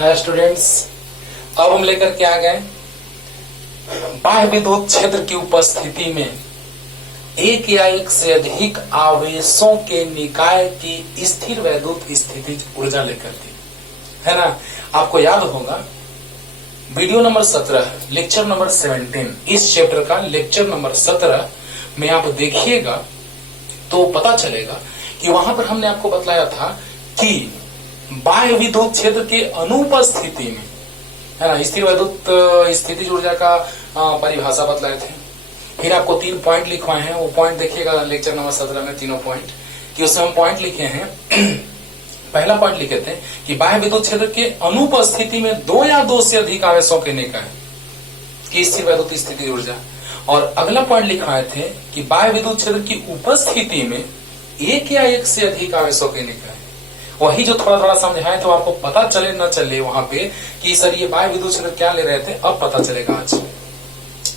है स्टूडेंट्स। अब हम लेकर के आ गए बाह्य विद्युत क्षेत्र की उपस्थिति में एक या एक से अधिक आवेशों के निकाय की स्थिर वैद्युत स्थितिज ऊर्जा लेकर के, है ना। आपको याद होगा वीडियो नंबर 17 लेक्चर नंबर 17 इस चैप्टर का लेक्चर नंबर 17 में आप देखिएगा तो पता चलेगा कि वहां पर हमने आपको बतलाया था कि बाह्य विद्युत क्षेत्र के अनुपस्थिति में, है ना, स्थिर वैद्युत स्थितिज ऊर्जा का परिभाषा बतलाए थे। फिर आपको 3 पॉइंट लिखवाए हैं, वो पॉइंट देखिएगा लेक्चर नंबर 17 में तीनों पॉइंट कि उसमें हम पॉइंट लिखे हैं। पहला पॉइंट लिखे थे कि बाह्य विद्युत क्षेत्र के अनुपस्थिति में 2 या 2 से अधिक आवेशों के निकाय की स्थिर वैद्युत स्थितिज ऊर्जा, और अगला पॉइंट लिखवाए थे कि बाह्य विद्युत क्षेत्र की उपस्थिति में 1 या 1 से अधिक आवेशों के निकाय। वही जो थोड़ा थोड़ा समझाए तो आपको पता चले न चले वहां पे कि सर ये बाह्य विद्युत क्षेत्र क्या ले रहे थे, अब पता चलेगा आज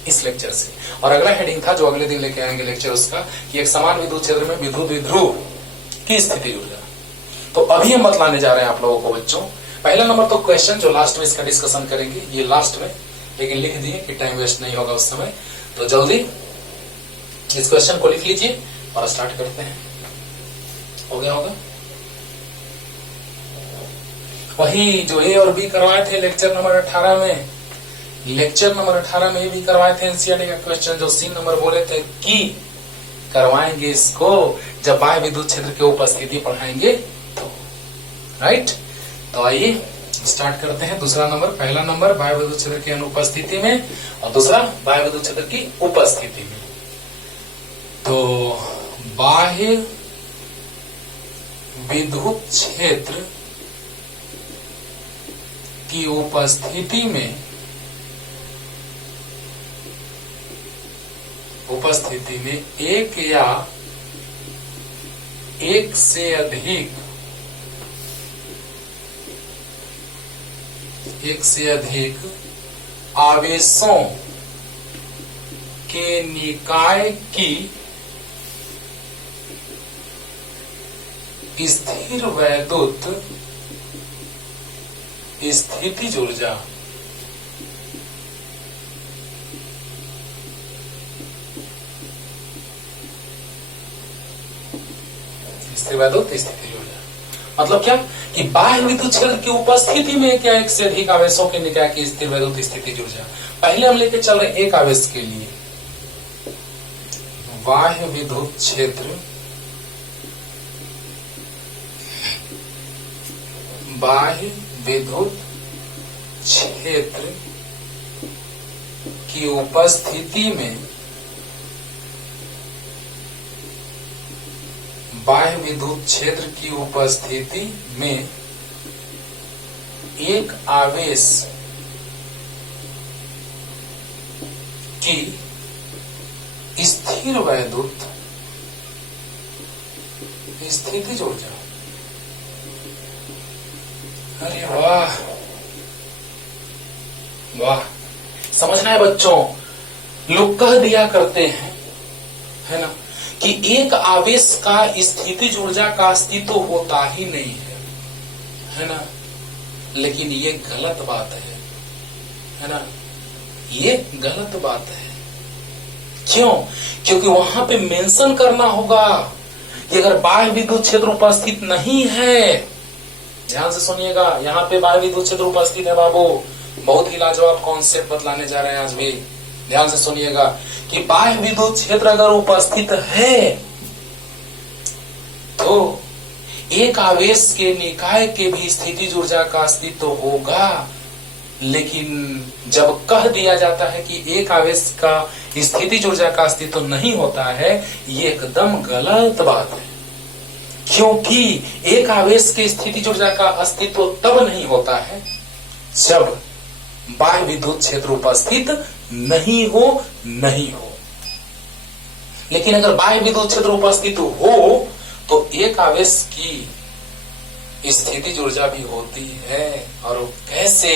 इस लेक्चर से। और अगला हेडिंग था जो अगले दिन लेके आएंगे लेक्चर उसका कि एक समान विद्युत क्षेत्र में विद्युत द्विध्रुव की स्थितिज ऊर्जा। तो अभी हम बतलाने जा रहे हैं आप लोगों को बच्चों। पहला नंबर तो क्वेश्चन जो लास्ट में इसका डिस्कशन करेंगे, ये लास्ट में, लेकिन लिख दिए कि टाइम वेस्ट नहीं होगा उस समय। तो जल्दी इस क्वेश्चन को लिख लीजिए और स्टार्ट करते हैं। हो गया होगा वही जो ए और बी करवाए थे लेक्चर नंबर 18 में। लेक्चर नंबर 18 में भी करवाए थे एनसीईआरटी का क्वेश्चन जो 3 नंबर बोले थे कि करवाएंगे इसको जब बाह्य विद्युत क्षेत्र की उपस्थिति पढ़ाएंगे तो, राइट। तो आइए स्टार्ट करते हैं। दूसरा नंबर, पहला नंबर बाह्य विद्युत क्षेत्र की अनुपस्थिति में और दूसरा बाह्य विद्युत क्षेत्र की उपस्थिति में। तो बाह्य विद्युत क्षेत्र की उपस्थिति में एक या एक से अधिक आवेशों के निकाय की स्थिर वैद्युत स्थितिज ऊर्जा स्थिर वैद्युत स्थितिज ऊर्जा मतलब क्या कि बाह्य विद्युत क्षेत्र की उपस्थिति में क्या एक से अधिक आवेशों के निकाय की स्थिर वैद्युत स्थितिज ऊर्जा। पहले हम लेके चल रहे हैं एक आवेश के लिए। बाह्य विद्युत क्षेत्र की उपस्थिति में बाह्य विद्युत क्षेत्र की उपस्थिति में एक आवेश की स्थिर वैद्युत स्थितिज ऊर्जा। अरे वाह वाह, समझना है बच्चों। लोग कह दिया करते हैं, है ना, कि एक आवेश का स्थितिज ऊर्जा का अस्तित्व होता ही नहीं है ना। लेकिन ये गलत बात है ना, ये गलत बात है। क्यों? क्योंकि वहां पे मेंशन करना होगा कि अगर बाह्य विद्युत क्षेत्र उपस्थित नहीं है, ध्यान से सुनिएगा, यहाँ पे बाह्य विद्युत क्षेत्र उपस्थित है बाबू, बहुत ही लाजवाब कॉन्सेप्ट बतलाने जा रहे हैं आज भी। ध्यान से सुनिएगा कि बाह्य विद्युत क्षेत्र अगर उपस्थित है तो एक आवेश के निकाय के भी स्थितिज ऊर्जा का अस्तित्व होगा। लेकिन जब कह दिया जाता है कि एक आवेश का स्थितिज ऊर्जा का अस्तित्व नहीं होता है, ये एकदम गलत बात है। क्योंकि एक आवेश के स्थितिज ऊर्जा का अस्तित्व तब नहीं होता है जब बाह्य विद्युत क्षेत्र उपस्थित नहीं हो। लेकिन अगर बाह्य विद्युत क्षेत्र उपस्थित हो तो एक आवेश की स्थितिज ऊर्जा भी होती है। और कैसे,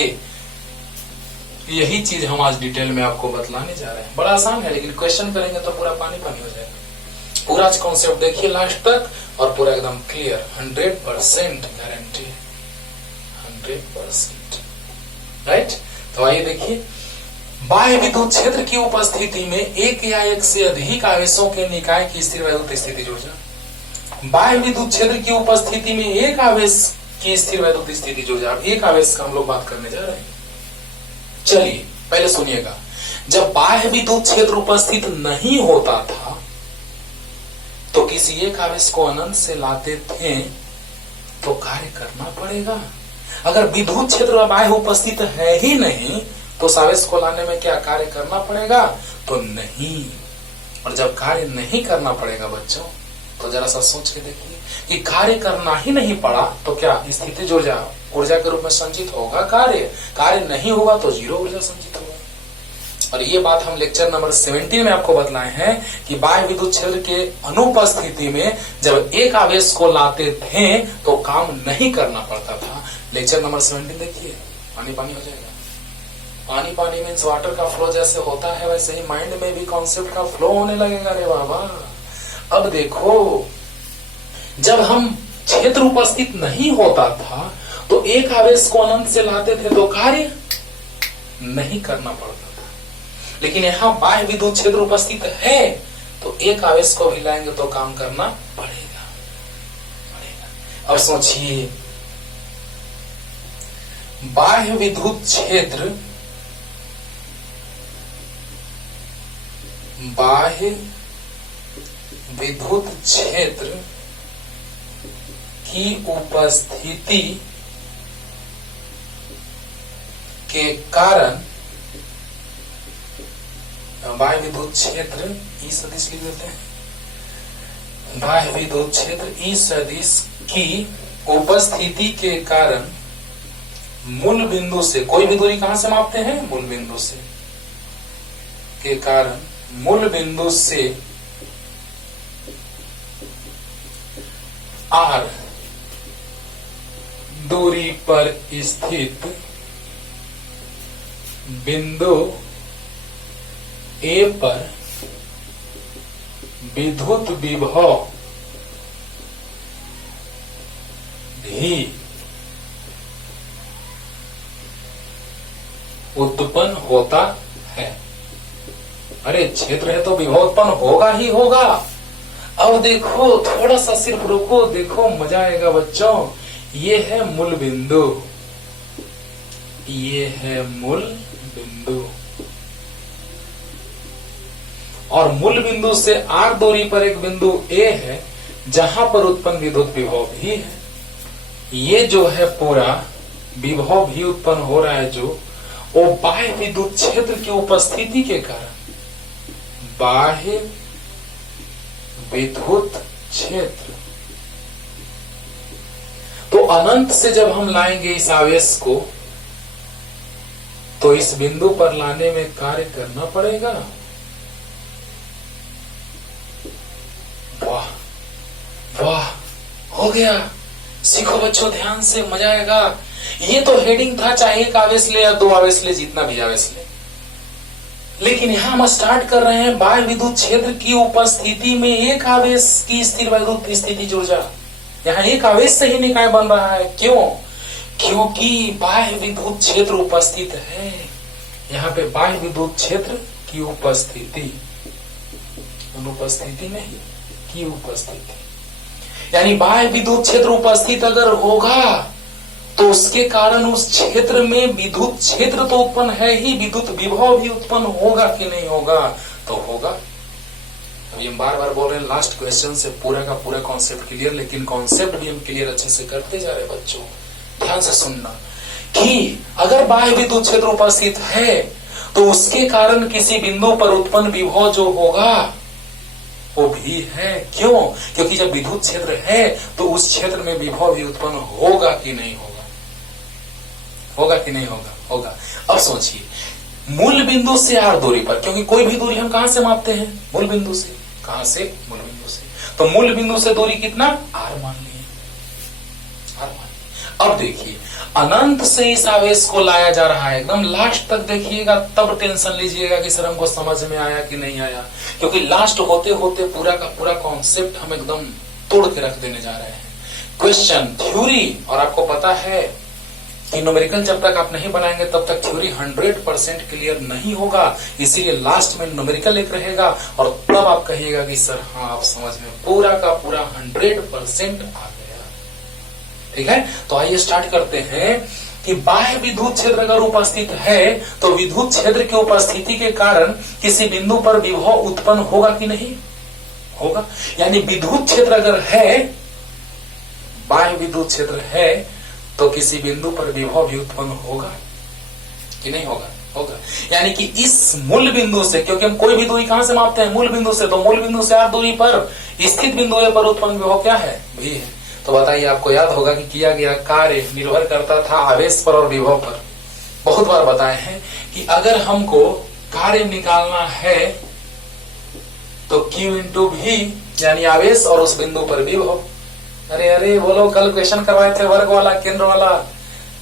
यही चीज हम आज डिटेल में आपको बतलाने जा रहे हैं। बड़ा आसान है, लेकिन क्वेश्चन करेंगे तो पूरा पानी पानी हो जाएगा। पूरा कॉन्सेप्ट देखिए लास्ट तक और पूरा एकदम क्लियर, 100% गारंटी, 100%। राइट। तो आइए देखिए, बाह्य विद्युत क्षेत्र की उपस्थिति में एक या एक से अधिक आवेशों के निकाय की स्थिर वैद्युत स्थिति जुड़ जाए। बाह्य विद्युत क्षेत्र की उपस्थिति में एक आवेश की स्थिर वैद्युत स्थिति जुड़ जाए। एक आवेश का हम लोग बात करने जा रहे हैं। चलिए पहले सुनिएगा, जब बाह्य विद्युत क्षेत्र उपस्थित नहीं होता था तो किसी एक आवेश को अनंत से लाते थे तो कार्य करना पड़ेगा। अगर विद्युत क्षेत्र बाह्य उपस्थित है ही नहीं तो उस आवेश को लाने में क्या कार्य करना पड़ेगा? तो नहीं। और जब कार्य नहीं करना पड़ेगा बच्चों, तो जरा सा सोच के देखिए कि कार्य करना ही नहीं पड़ा तो क्या स्थिति ऊर्जा के रूप में संचित होगा? कार्य नहीं होगा तो जीरो ऊर्जा संचित होगा। और ये बात हम लेक्चर नंबर 17 में आपको बतलाए हैं कि बाह्य विद्युत क्षेत्र के अनुपस्थिति में जब एक आवेश को लाते थे तो काम नहीं करना पड़ता था। लेक्चर नंबर 17 देखिए, पानी पानी हो जाएगा। पानी पानी मीन्स वाटर का फ्लो जैसे होता है वैसे ही माइंड में भी कॉन्सेप्ट का फ्लो होने लगेगा रे बाबा। अब देखो, जब हम क्षेत्र उपस्थित नहीं होता था तो एक आवेश को अनंत से लाते थे तो कार्य नहीं करना पड़ता था, लेकिन यहां बाह्य विद्युत क्षेत्र उपस्थित है तो एक आवेश को भी लाएंगे तो काम करना पड़ेगा। अब सोचिए, बाह्य विद्युत क्षेत्र की उपस्थिति के कारण बाह्य विद्युत क्षेत्र ई सदिश लिख देते हैं। बाह्य विद्युत क्षेत्र ई सदिश की उपस्थिति के कारण मूल बिंदु से, कोई भी दूरी कहां से मापते हैं? मूल बिंदु से, के कारण मूल बिंदु से r दूरी पर स्थित बिंदु A पर विद्युत विभव भी उत्पन्न होता है। अरे क्षेत्र है तो विभव उत्पन्न होगा ही होगा। अब देखो, थोड़ा सा सिर्फ रुको, देखो मजा आएगा बच्चों। ये है मूल बिंदु, ये है मूल बिंदु, और मूल बिंदु से r दूरी पर एक बिंदु A है जहां पर उत्पन्न विद्युत विभव भी है। ये जो है पूरा विभव भी उत्पन्न हो रहा है जो वो बाह्य विद्युत क्षेत्र की उपस्थिति के कारण, बाह्य विद्युत क्षेत्र। तो अनंत से जब हम लाएंगे इस आवेश को तो इस बिंदु पर लाने में कार्य करना पड़ेगा। वाह वाह, हो गया। सीखो बच्चों ध्यान से, मजा आएगा। ये तो हेडिंग था, चाहे एक आवेश ले या दो आवेश ले, जितना भी आवेश ले, लेकिन यहां हम स्टार्ट कर रहे हैं बाह्य विद्युत क्षेत्र की उपस्थिति में एक आवेश की स्थिर वैद्युत स्थिति ऊर्जा। यहाँ एक आवेश से ही निकाय बन रहा है। क्यों? क्योंकि बाह्य विद्युत क्षेत्र उपस्थित है। यहाँ पे बाह्य विद्युत क्षेत्र की उपस्थिति, अनुपस्थिति नहीं, की उपस्थिति, यानी बाह्य विद्युत क्षेत्र उपस्थित अगर होगा तो उसके कारण उस क्षेत्र में विद्युत क्षेत्र तो उत्पन्न है ही, विद्युत विभव भी उत्पन्न होगा कि नहीं होगा? तो होगा। अभी हम बार बार बोल रहे हैं, लास्ट क्वेश्चन से पूरा का पूरा कॉन्सेप्ट क्लियर, लेकिन कॉन्सेप्ट भी हम क्लियर अच्छे से करते जा रहे हैं बच्चों। ध्यान से सुनना कि अगर बाह्य विद्युत क्षेत्र उपस्थित है तो उसके कारण किसी बिंदु पर उत्पन्न विभव जो होगा वो भी है। क्यों? क्योंकि जब विद्युत क्षेत्र है तो उस क्षेत्र में विभव भी उत्पन्न होगा कि नहीं होगा? होगा कि नहीं होगा? होगा। अब सोचिए, मूल बिंदु से r दूरी पर, क्योंकि कोई भी दूरी हम कहां से मापते हैं? मूल बिंदु से। कहां से? मूल बिंदु से। तो मूल बिंदु से दूरी कितना? r मान लिए, r मान लिए। अब देखिए, अनंत से इस आवेश को लाया जा रहा है, एकदम लास्ट तक देखिएगा, तब टेंशन लीजिएगा कि सर हमको समझ में आया कि नहीं आया, क्योंकि लास्ट होते होते पूरा का पूरा कॉन्सेप्ट हम एकदम तोड़ के रख देने जा रहे हैं। क्वेश्चन, थ्योरी, और आपको पता है कि न्यूमेरिकल जब तक आप नहीं बनाएंगे तब तक थ्योरी 100% क्लियर नहीं होगा। इसीलिए लास्ट में न्यूमेरिकल एक रहेगा और तब आप कहिएगा कि सर हाँ आप समझ में पूरा का पूरा 100% आ गया। ठीक है, तो आइए स्टार्ट करते हैं कि बाह्य विद्युत क्षेत्र अगर उपस्थित है तो विद्युत क्षेत्र की उपस्थिति के कारण किसी बिंदु पर विभव उत्पन्न होगा कि नहीं होगा। यानी विद्युत क्षेत्र अगर है, बाह्य विद्युत क्षेत्र है तो किसी बिंदु पर विभव भी उत्पन्न होगा कि नहीं होगा होगा। यानी कि इस मूल बिंदु से, क्योंकि हम कोई भी दूरी कहां से मापते हैं, मूल बिंदु से, तो मूल बिंदु से r दूरी पर स्थित बिंदु ए पर उत्पन्न विभव क्या है, भी है। तो बताइए, आपको याद होगा कि किया गया कार्य निर्भर करता था आवेश पर और विभव पर। बहुत बार बताए हैं कि अगर हमको कार्य निकालना है तो Q इंटू V, यानी आवेश और उस बिंदु पर विभव। अरे वो लोग कल क्वेश्चन करवाए थे वर्ग वाला, केंद्र वाला,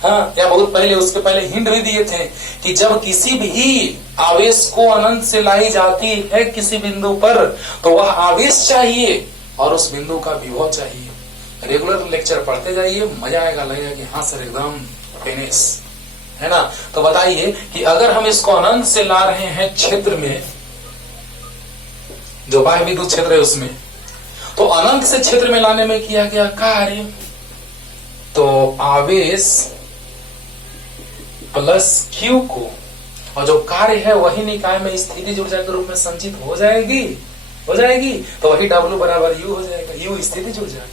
हाँ, या बहुत पहले, उसके पहले हिंट भी दिए थे कि जब किसी भी आवेश को अनंत से लाई जाती है किसी बिंदु पर तो वह आवेश चाहिए और उस बिंदु का विभव चाहिए। रेगुलर लेक्चर पढ़ते जाइए, मजा आएगा, लगेगा कि हाँ सर एकदम फिनिश है ना। तो बताइए कि अगर हम इसको अनंत से ला रहे हैं क्षेत्र में, जो बाह्य विद्युत क्षेत्र है उसमें, तो अनंत से क्षेत्र में लाने में किया गया कार्य, तो आवेश प्लस Q को, और जो कार्य है वही निकाय में स्थितिज ऊर्जा के रूप में संचित हो जाएगी, तो वही W बराबर U हो जाएगा, U स्थितिज ऊर्जा।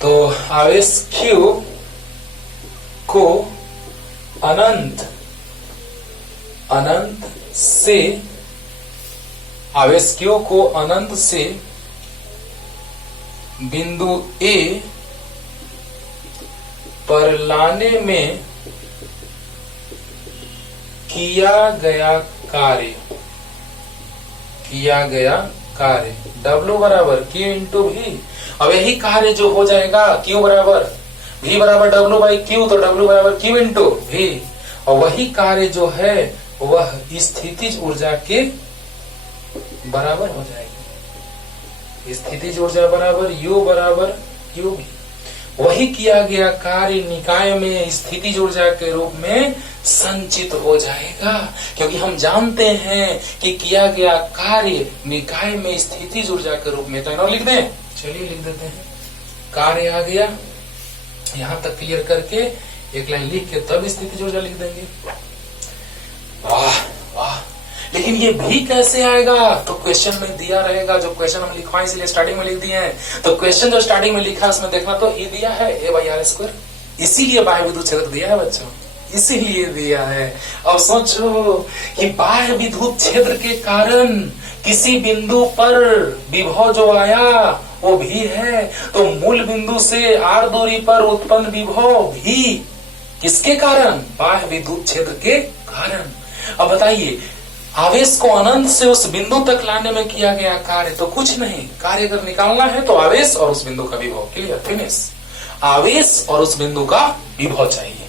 तो आवेश Q को अनंत से, आवेश Q को अनंत से बिंदु A पर लाने में किया गया कार्य W बराबर Q इंटू V। अब यही कार्य जो हो जाएगा Q बराबर V बराबर W बाई Q, तो W बराबर Q इंटू V, और वही कार्य जो है वह स्थितिज ऊर्जा के बराबर हो जाएगी। स्थितिज ऊर्जा बराबर U बराबर UV। वही किया गया कार्य निकाय में स्थितिज ऊर्जा के रूप में संचित हो जाएगा, क्योंकि हम जानते हैं कि किया गया कार्य निकाय में स्थितिज ऊर्जा के रूप में। तो लिख दें, चलिए लिख देते हैं। कार्य आ गया, यहां तक क्लियर करके एक लाइन लिख के तब स्थितिज ऊर्जा लिख देंगे। वाह वाह, लेकिन ये भी कैसे आएगा, तो क्वेश्चन में दिया रहेगा। जो क्वेश्चन हम लिखवाएं इसलिए स्टार्टिंग में लिख दिए हैं, तो क्वेश्चन जो स्टार्टिंग में लिखा है उसमें देखना, तो ये दिया है A/r², इसीलिए बाह्य विद्युत क्षेत्र दिया है बच्चों, इसीलिए दिया है। अब सोचो कि बाह्य विद्युत क्षेत्र के कारण किसी बिंदु पर विभव जो आया वो भी है, तो मूल बिंदु से r दूरी पर उत्पन्न विभव भी किसके कारण, बाह्य विद्युत क्षेत्र के कारण। अब बताइए, आवेश को अनंत से उस बिंदु तक लाने में किया गया कार्य, तो कुछ नहीं, कार्य अगर निकालना है तो आवेश और उस बिंदु का विभव, क्लियर, फिनिश। आवेश और उस बिंदु का विभव चाहिए।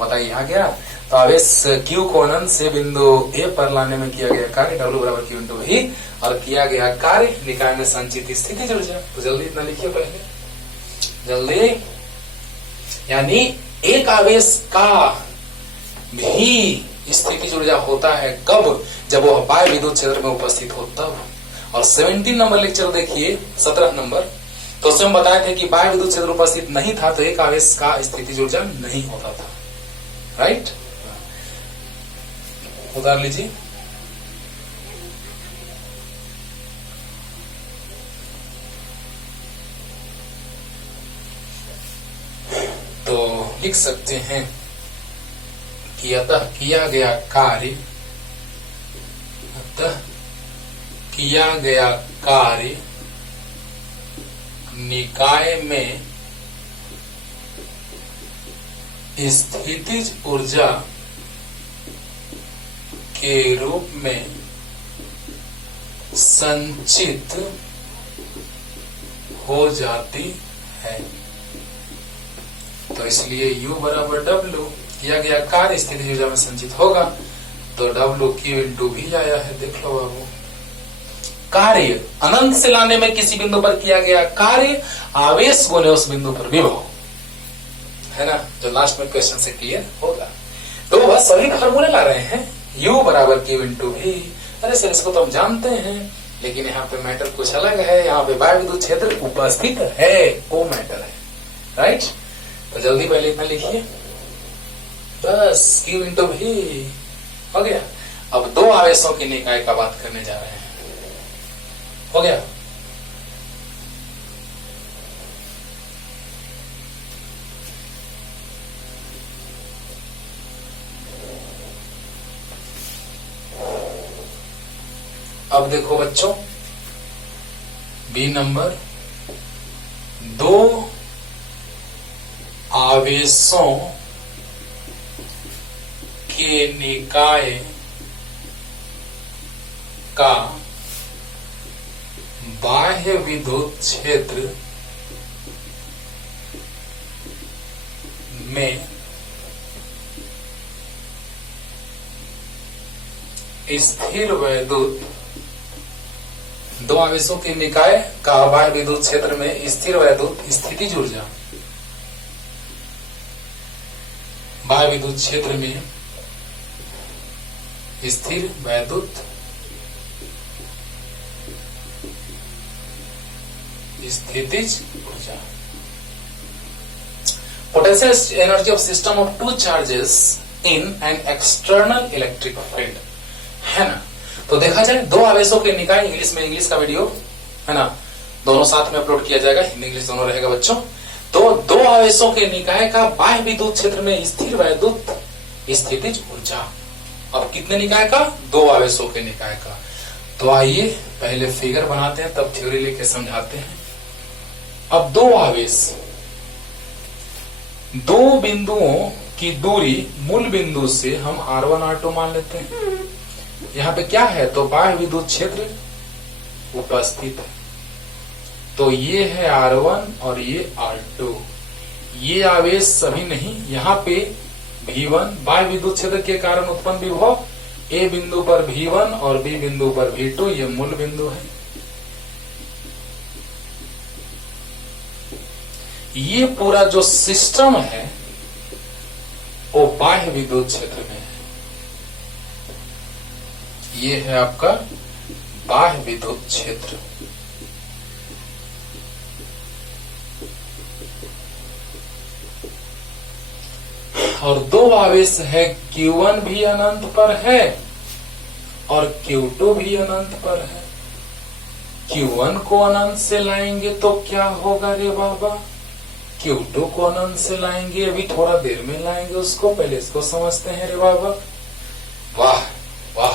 बताइए आ गया। तो आवेश Q को अनंत से बिंदु A पर लाने में किया गया कार्य W बराबर Q इंटू V, और किया गया कार्य निकाय में संचित स्थितिज ऊर्जा। तो जल्दी इतना लिखिए पहले, जल्दी। यानी एक आवेश का भी स्थितिज ऊर्जा होता है कब, जब वह बाह्य विद्युत क्षेत्र में उपस्थित हो तब। और 17 नंबर लेक्चर देखिए, 17 नंबर, तो उसमें बताए थे कि बाह्य विद्युत क्षेत्र उपस्थित नहीं था तो एक आवेश का स्थितिज ऊर्जा नहीं होता था, राइट। उतार लीजिए। तो लिख सकते हैं कि अतः किया गया कार्य निकाय में स्थितिज ऊर्जा के रूप में संचित हो जाती है। तो इसलिए U बराबर W, किया गया कार्य स्थितिज ऊर्जा में संचित होगा, तो W Q इंटू V आया है। देख लो बाबू, कार्य अनंत से लाने में किसी बिंदु पर किया गया कार्य, आवेश बोले उस बिंदु पर विभव है ना, जो लास्ट में क्वेश्चन से क्लियर होगा। तो बस सभी फार्मूले ला रहे हैं, U बराबर Q इंटू V। अरे सर इसको तो हम जानते हैं, लेकिन यहाँ पे मैटर कुछ अलग है, यहाँ पे बाह्य विद्युत क्षेत्र उपस्थित है, वो मैटर है, राइट। तो जल्दी पहले इतना लिखिए, बस Q इंटू V हो गया। अब दो आवेशों की निकाय का बात करने जा रहे हैं, हो गया। अब देखो बच्चों, बी नंबर, दो आवेशों के निकाय का बाह्य विद्युत क्षेत्र में स्थिर वैद्युत, दो आवेशों के निकाय का बाह्य विद्युत क्षेत्र में स्थिर वैद्युत स्थितिज ऊर्जा, बाह्य विद्युत क्षेत्र में स्थिर वैद्युत स्थितिज ऊर्जा, potential energy of system of two charges in an external electric field, है ना। तो देखा जाए दो आवेशों के निकाय, इंग्लिश में इंग्लिश का वीडियो है ना, दोनों साथ में अपलोड किया जाएगा, हिंदी इंग्लिश दोनों रहेगा बच्चों। तो दो आवेशों के निकाय का बाह्य विद्युत क्षेत्र में स्थिर वैद्युत स्थितिज ऊर्जा। अब कितने निकाय का? दो आवेशों के निकाय का। तो आइए पहले फिगर बनाते हैं, तब थ्योरी लेके समझाते हैं। अब दो आवेश, दो बिंदुओं की दूरी मूल बिंदु से हम R1 R2 मान लेते हैं। यहाँ पे क्या है? तो बाह्य विद्युत क्षेत्र उपस्थित है। तो ये है R1 और ये R2। ये आवेश सभी नहीं, यहाँ पे V1 बाह्य विद्युत क्षेत्र के कारण उत्पन्न विभव, A बिंदु पर V1 और B बिंदु पर V2, ये मूल बिंदु है। ये पूरा जो सिस्टम है वो बाह्य विद्युत क्षेत्र में है। ये है आपका बाह्य विद्युत क्षेत्र। और दो आवेश है, Q1 भी अनंत पर है और Q2 भी अनंत पर है। Q1 को अनंत से लाएंगे तो क्या होगा रे बाबा? Q2 को अनंत से लाएंगे, अभी थोड़ा देर में लाएंगे उसको, पहले इसको समझते हैं रे बाबा। वाह वाह।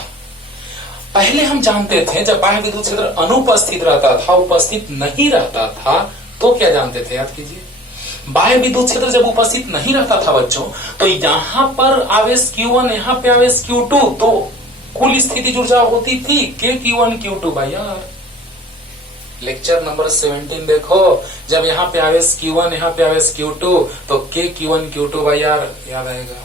पहले हम जानते थे जब बाह्य विद्युत क्षेत्र अनुपस्थित रहता था, उपस्थित नहीं रहता था, तो क्या जानते थे? याद कीजिए। बाह्य विद्युत क्षेत्र जब उपस्थित नहीं रहता था बच्चों, तो यहाँ पर आवेश Q1, यहाँ पे आवेश Q2, तो कुल स्थितिज ऊर्जा होती थी K Q1 Q2 भाई यार। लेक्चर नंबर 17 देखो, जब यहाँ पे आवेश Q1, यहाँ पे आवेश Q2, तो K Q1 Q2 भाई यार याद आएगा।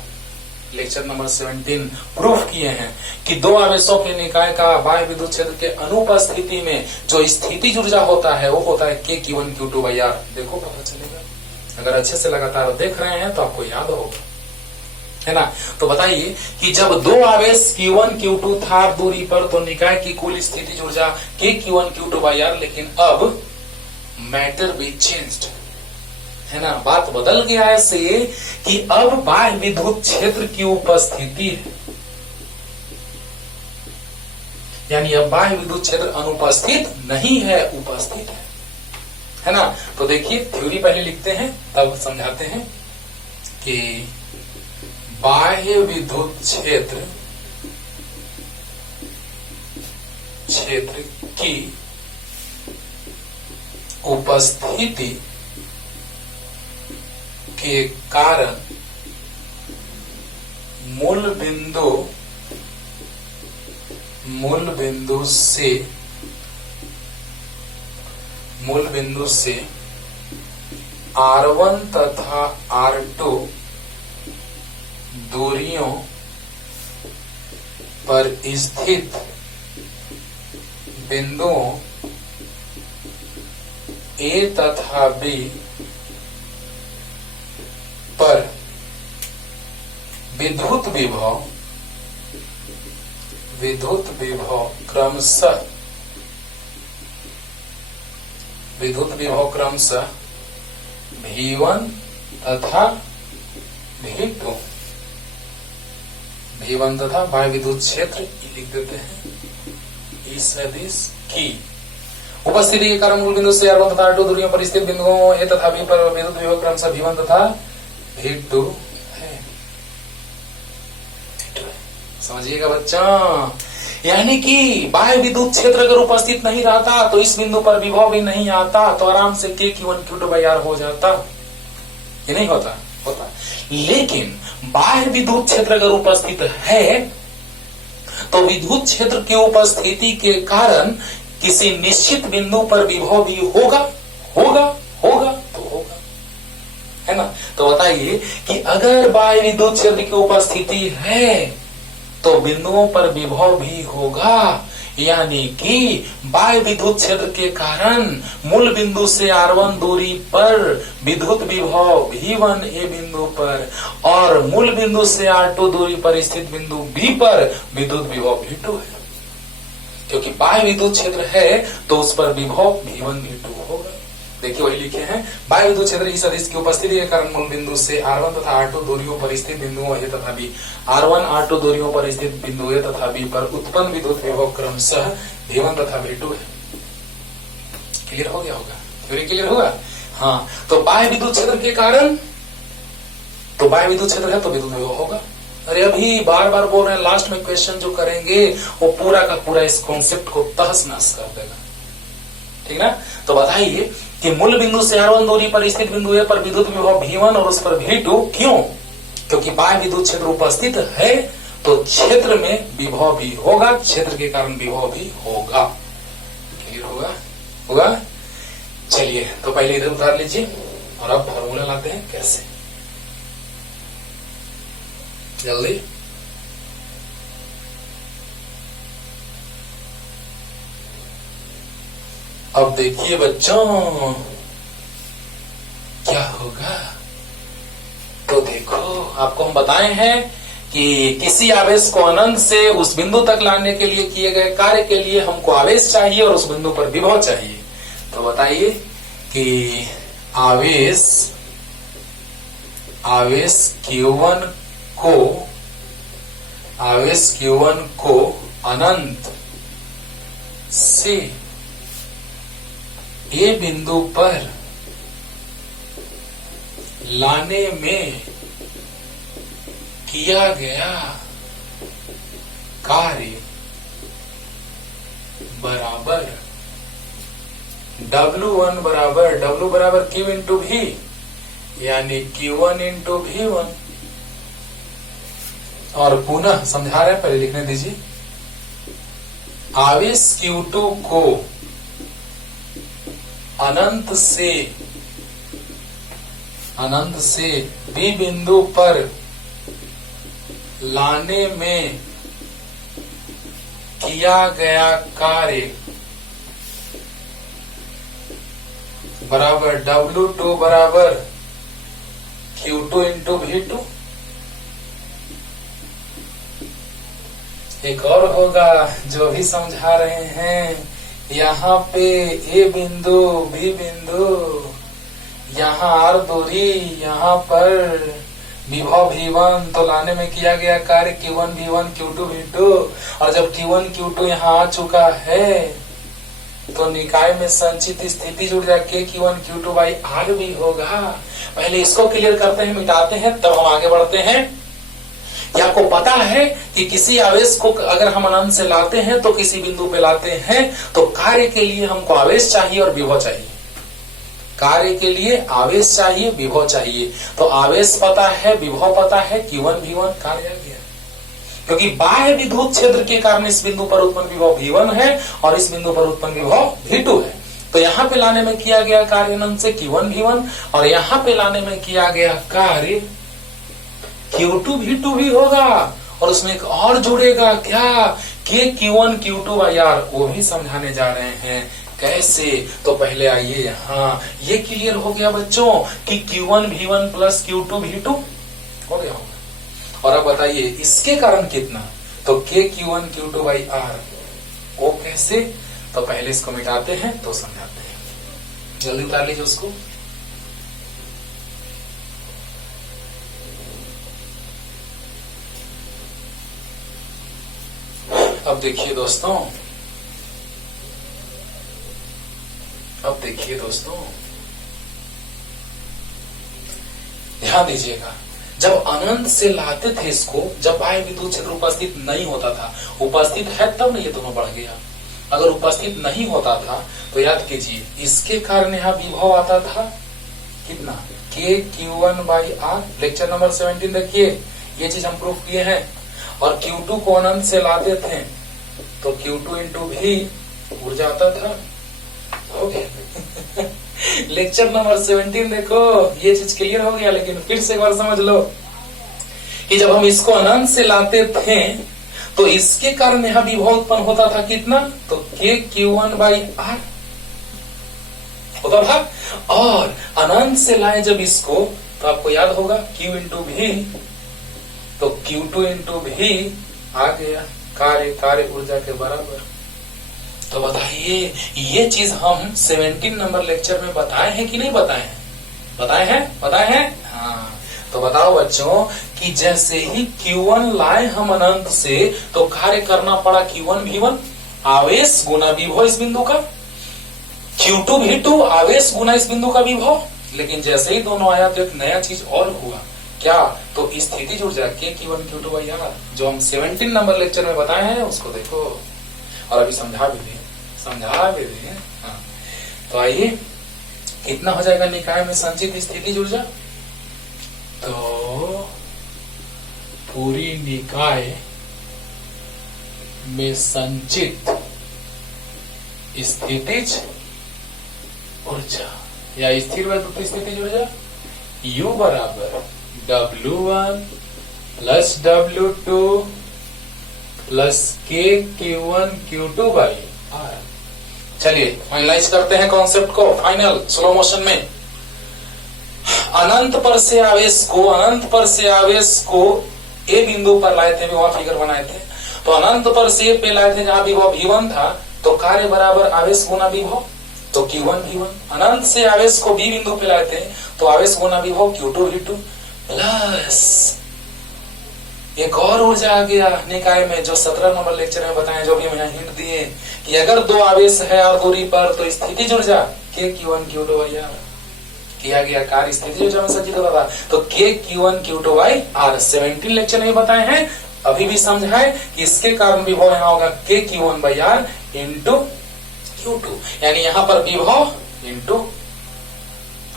लेक्चर नंबर 17 प्रूफ किए हैं कि दो आवेशों के निकाय का बाह्य विद्युत क्षेत्र के अनुपस्थिति में जो स्थितिज ऊर्जा होता है वो होता है K Q1 Q2 भाई यार। देखो पता चलेगा, अगर अच्छे से लगातार देख रहे हैं तो आपको याद होगा, है ना। तो बताइए कि जब दो आवेश Q1 Q2 था दूरी पर, तो निकाय की कुल स्थितिज ऊर्जा K Q1 Q2 भाई यार। लेकिन अब मैटर बी चेंज्ड, है ना, बात बदल गया है से कि अब बाह्य विद्युत क्षेत्र की उपस्थिति है, यानी अब बाह्य विद्युत क्षेत्र अनुपस्थित नहीं है, उपस्थित है ना। तो देखिए थ्योरी पहले लिखते हैं तब समझाते हैं कि बाह्य विद्युत क्षेत्र की उपस्थिति के कारण मूल बिंदु से R1 तथा R2 दूरियों पर स्थित बिंदुओं A तथा B पर विद्युत विभव क्रमशः V1 तथा V2, V1 तथा बाह्य विद्युत क्षेत्र लिख देते हैं इस सदिश की उपस्थिति के कारण मूल बिंदु से R1 तथा R2 दूरियों पर स्थित बिंदुओं A तथा B पर विद्युत विभव क्रमशः V1 तथा V2 है। समझिएगा बच्चा, यानी कि बाह्य विद्युत क्षेत्र अगर उपस्थित नहीं रहता तो इस बिंदु पर विभव भी नहीं आता, तो आराम से K Q1 हो जाता, ये नहीं होता। लेकिन बाह्य विद्युत क्षेत्र अगर उपस्थित है तो विद्युत क्षेत्र की उपस्थिति के कारण किसी निश्चित बिंदु पर विभव भी होगा, है ना। तो बताइए कि अगर बाह्य विद्युत क्षेत्र की उपस्थिति है तो बिंदुओं पर विभव भी होगा, यानी कि बाह्य विद्युत क्षेत्र के कारण मूल बिंदु से R1 दूरी पर विद्युत विभव V1 A बिंदु पर और मूल बिंदु से R2 दूरी पर स्थित बिंदु B पर विद्युत विभव V2 है। क्योंकि बाह्य विद्युत क्षेत्र है तो उस पर विभव V1 V2 होगा। देखिए वही लिखे हैं, बाह्य विद्युत क्षेत्र इस सदिश की उपस्थिति के कारण मूल बिंदु से R1 तथा R2 दूरियों पर स्थित बिंदुओं A तथा B, R1 R2 दूरियों पर स्थित बिंदु A तथा B पर उत्पन्न विद्युत विभव क्रमशः V1 तथा V2 है। क्लियर हो गया होगा? क्लियर होगा? हाँ, तो बाह्य विद्युत क्षेत्र के कारण, तो बाह्य विद्युत क्षेत्र है तो विद्युत विभव होगा। अरे अभी बार बार बोल रहे हैं, लास्ट में क्वेश्चन जो करेंगे वो पूरा का पूरा इस कॉन्सेप्ट को तहस नहस कर देगा, ठीक ना। तो बताइए कि मूल बिंदु से R1 दूरी पर स्थित बिंदु A पर विद्युत विभव V1 और उस पर V2, क्यों? क्योंकि बाह्य विद्युत क्षेत्र उपस्थित है तो क्षेत्र में विभव भी होगा, क्षेत्र के कारण विभव भी होगा। क्लियर होगा? चलिए तो पहले इधर उतार लीजिए और अब फॉर्मूला लाते हैं कैसे, जल्दी। अब देखिए बच्चों क्या होगा। तो देखो, आपको हम बताए हैं कि किसी आवेश को अनंत से उस बिंदु तक लाने के लिए किए गए कार्य के लिए हमको आवेश चाहिए और उस बिंदु पर विभव चाहिए। तो बताइए कि आवेश Q1 को अनंत से A बिंदु पर लाने में किया गया कार्य बराबर W1 बराबर W बराबर Q इंटू V, यानी Q1 इंटू V1। और पुनः समझा रहे हैं, पहले लिखने दीजिए। आवेश Q2 को अनंत से B बिंदु पर लाने में किया गया कार्य बराबर W2 बराबर Q2 इंटू V2। एक और होगा जो भी समझा रहे हैं, यहाँ पे A बिंदु B बिंदु, यहाँ R दूरी, यहाँ पर विभव V1, तो लाने में किया गया कार्य Q1 V1 Q2 V2। और जब Q1 Q2 यहाँ आ चुका है तो निकाय में संचित स्थिति जुड़ जाके Q1 Q2 बाई R भी होगा। पहले इसको क्लियर करते हैं, मिटाते हैं, तब हम आगे बढ़ते हैं। क्या आपको पता है कि किसी आवेश को अगर हम अनंत से लाते हैं तो किसी बिंदु पे लाते हैं तो कार्य के लिए हमको आवेश चाहिए और विभव चाहिए। कार्य के लिए आवेश चाहिए, विभव चाहिए। तो आवेश पता है, विभव पता है, Q1 V1 कार्य आ गया। क्योंकि बाह्य विद्युत क्षेत्र के कारण इस बिंदु पर उत्पन्न विभव V1 है और इस बिंदु पर उत्पन्न विभव V2 है। तो यहाँ पे लाने में किया गया कार्य अनंत से Q1 V1 और यहाँ पे लाने में किया गया कार्य Q2 V2 भी होगा। और उसमें एक और जुड़ेगा क्या, कि Q1 Q2 बाई R, वो भी समझाने जा रहे हैं। कैसे? तो पहले आइए यहाँ, ये क्लियर हो गया बच्चों कि Q1 V1 plus Q2 V2 हो गया होगा। और अब बताइए इसके कारण कितना, तो के Q1 Q2 बाई आर। वो कैसे, तो पहले इसको मिटाते हैं तो समझाते हैं। जल्दी उतार लीजिए उसको। अब देखिए दोस्तों, ध्यान दीजिएगा, जब अनंत से लाते थे इसको, जब बाह्य विद्युत क्षेत्र उपस्थित नहीं होता था, उपस्थित है तब ना ये दोनों बढ़ गया। अगर उपस्थित नहीं होता था तो याद कीजिए इसके कारण यहाँ विभव आता था कितना, के Q1 by are. Lecture number 17 देखिए, ये चीज हम प्रूफ किए हैं। और Q2 को अनंत से लाते थे तो Q2 इंटू भी ऊर्जा आता था। ओके लेक्चर नंबर 17 देखो, ये चीज क्लियर हो गया। लेकिन फिर से एक बार समझ लो कि जब हम इसको अनंत से लाते थे तो इसके कारण यहाँ विभव उत्पन्न होता था कितना, तो के Q1 बाई आर होता था। और अनंत से लाए जब इसको तो आपको याद होगा Q इंटू भी, तो Q2 इंटू भी आ गया, कार्य ऊर्जा के बराबर। तो बताइए ये चीज हम 17 नंबर लेक्चर में बताए हैं कि नहीं बताए हैं? बताए हैं। हाँ, तो बताओ बच्चों कि जैसे ही Q1 लाए हम अनंत से तो कार्य करना पड़ा Q1 V1 आवेश गुना विभव इस बिंदु का, Q2 V2 आवेश गुना इस बिंदु का विभव। लेकिन जैसे ही दोनों आया तो एक नया चीज और हुआ, क्या, तो स्थितिज ऊर्जा के Q1 Q2 बाई आर, जो हम 17 नंबर लेक्चर में बताए हैं उसको देखो। और अभी समझा भी दिए। हाँ, तो आइए कितना हो जाएगा निकाय में संचित स्थितिज ऊर्जा, तो पूरी निकाय में संचित स्थितिज ऊर्जा या स्थिर वैद्युत स्थितिज ऊर्जा U बराबर W1 प्लस W2 प्लस के Q1 Q2 बाई आर। चलिए फाइनलाइज करते हैं कॉन्सेप्ट को, फाइनल स्लो मोशन में। अनंत पर से आवेश को ए बिंदु पर लाए थे, वहां फिगर बनाए थे। तो अनंत पर से पे लाए थे जहां विभव V1 था, तो कार्य बराबर आवेश गुना विभव, तो Q1 V1। अनंत से आवेश को बी बिंदु पे लाए थे तो आवेश गुना विभव Q2 V2 प्लस एक और ऊर्जा आ गया निकाय में, जो 17 नंबर लेक्चर में बताएं, जो भी हम यहाँ हिंट दिए कि अगर दो आवेश है और दूरी पर तो स्थितिज ऊर्जा के Q1 Q2 बाई आर किया गया कार्य स्थितिज ऊर्जा में संचित होता था, तो के Q1 Q2 by are 17 lecture में बताए हैं। अभी भी समझाए कि इसके कारण विभव यहाँ होगा के Q1 by r into Q2, यानी यहाँ पर विभव इंटू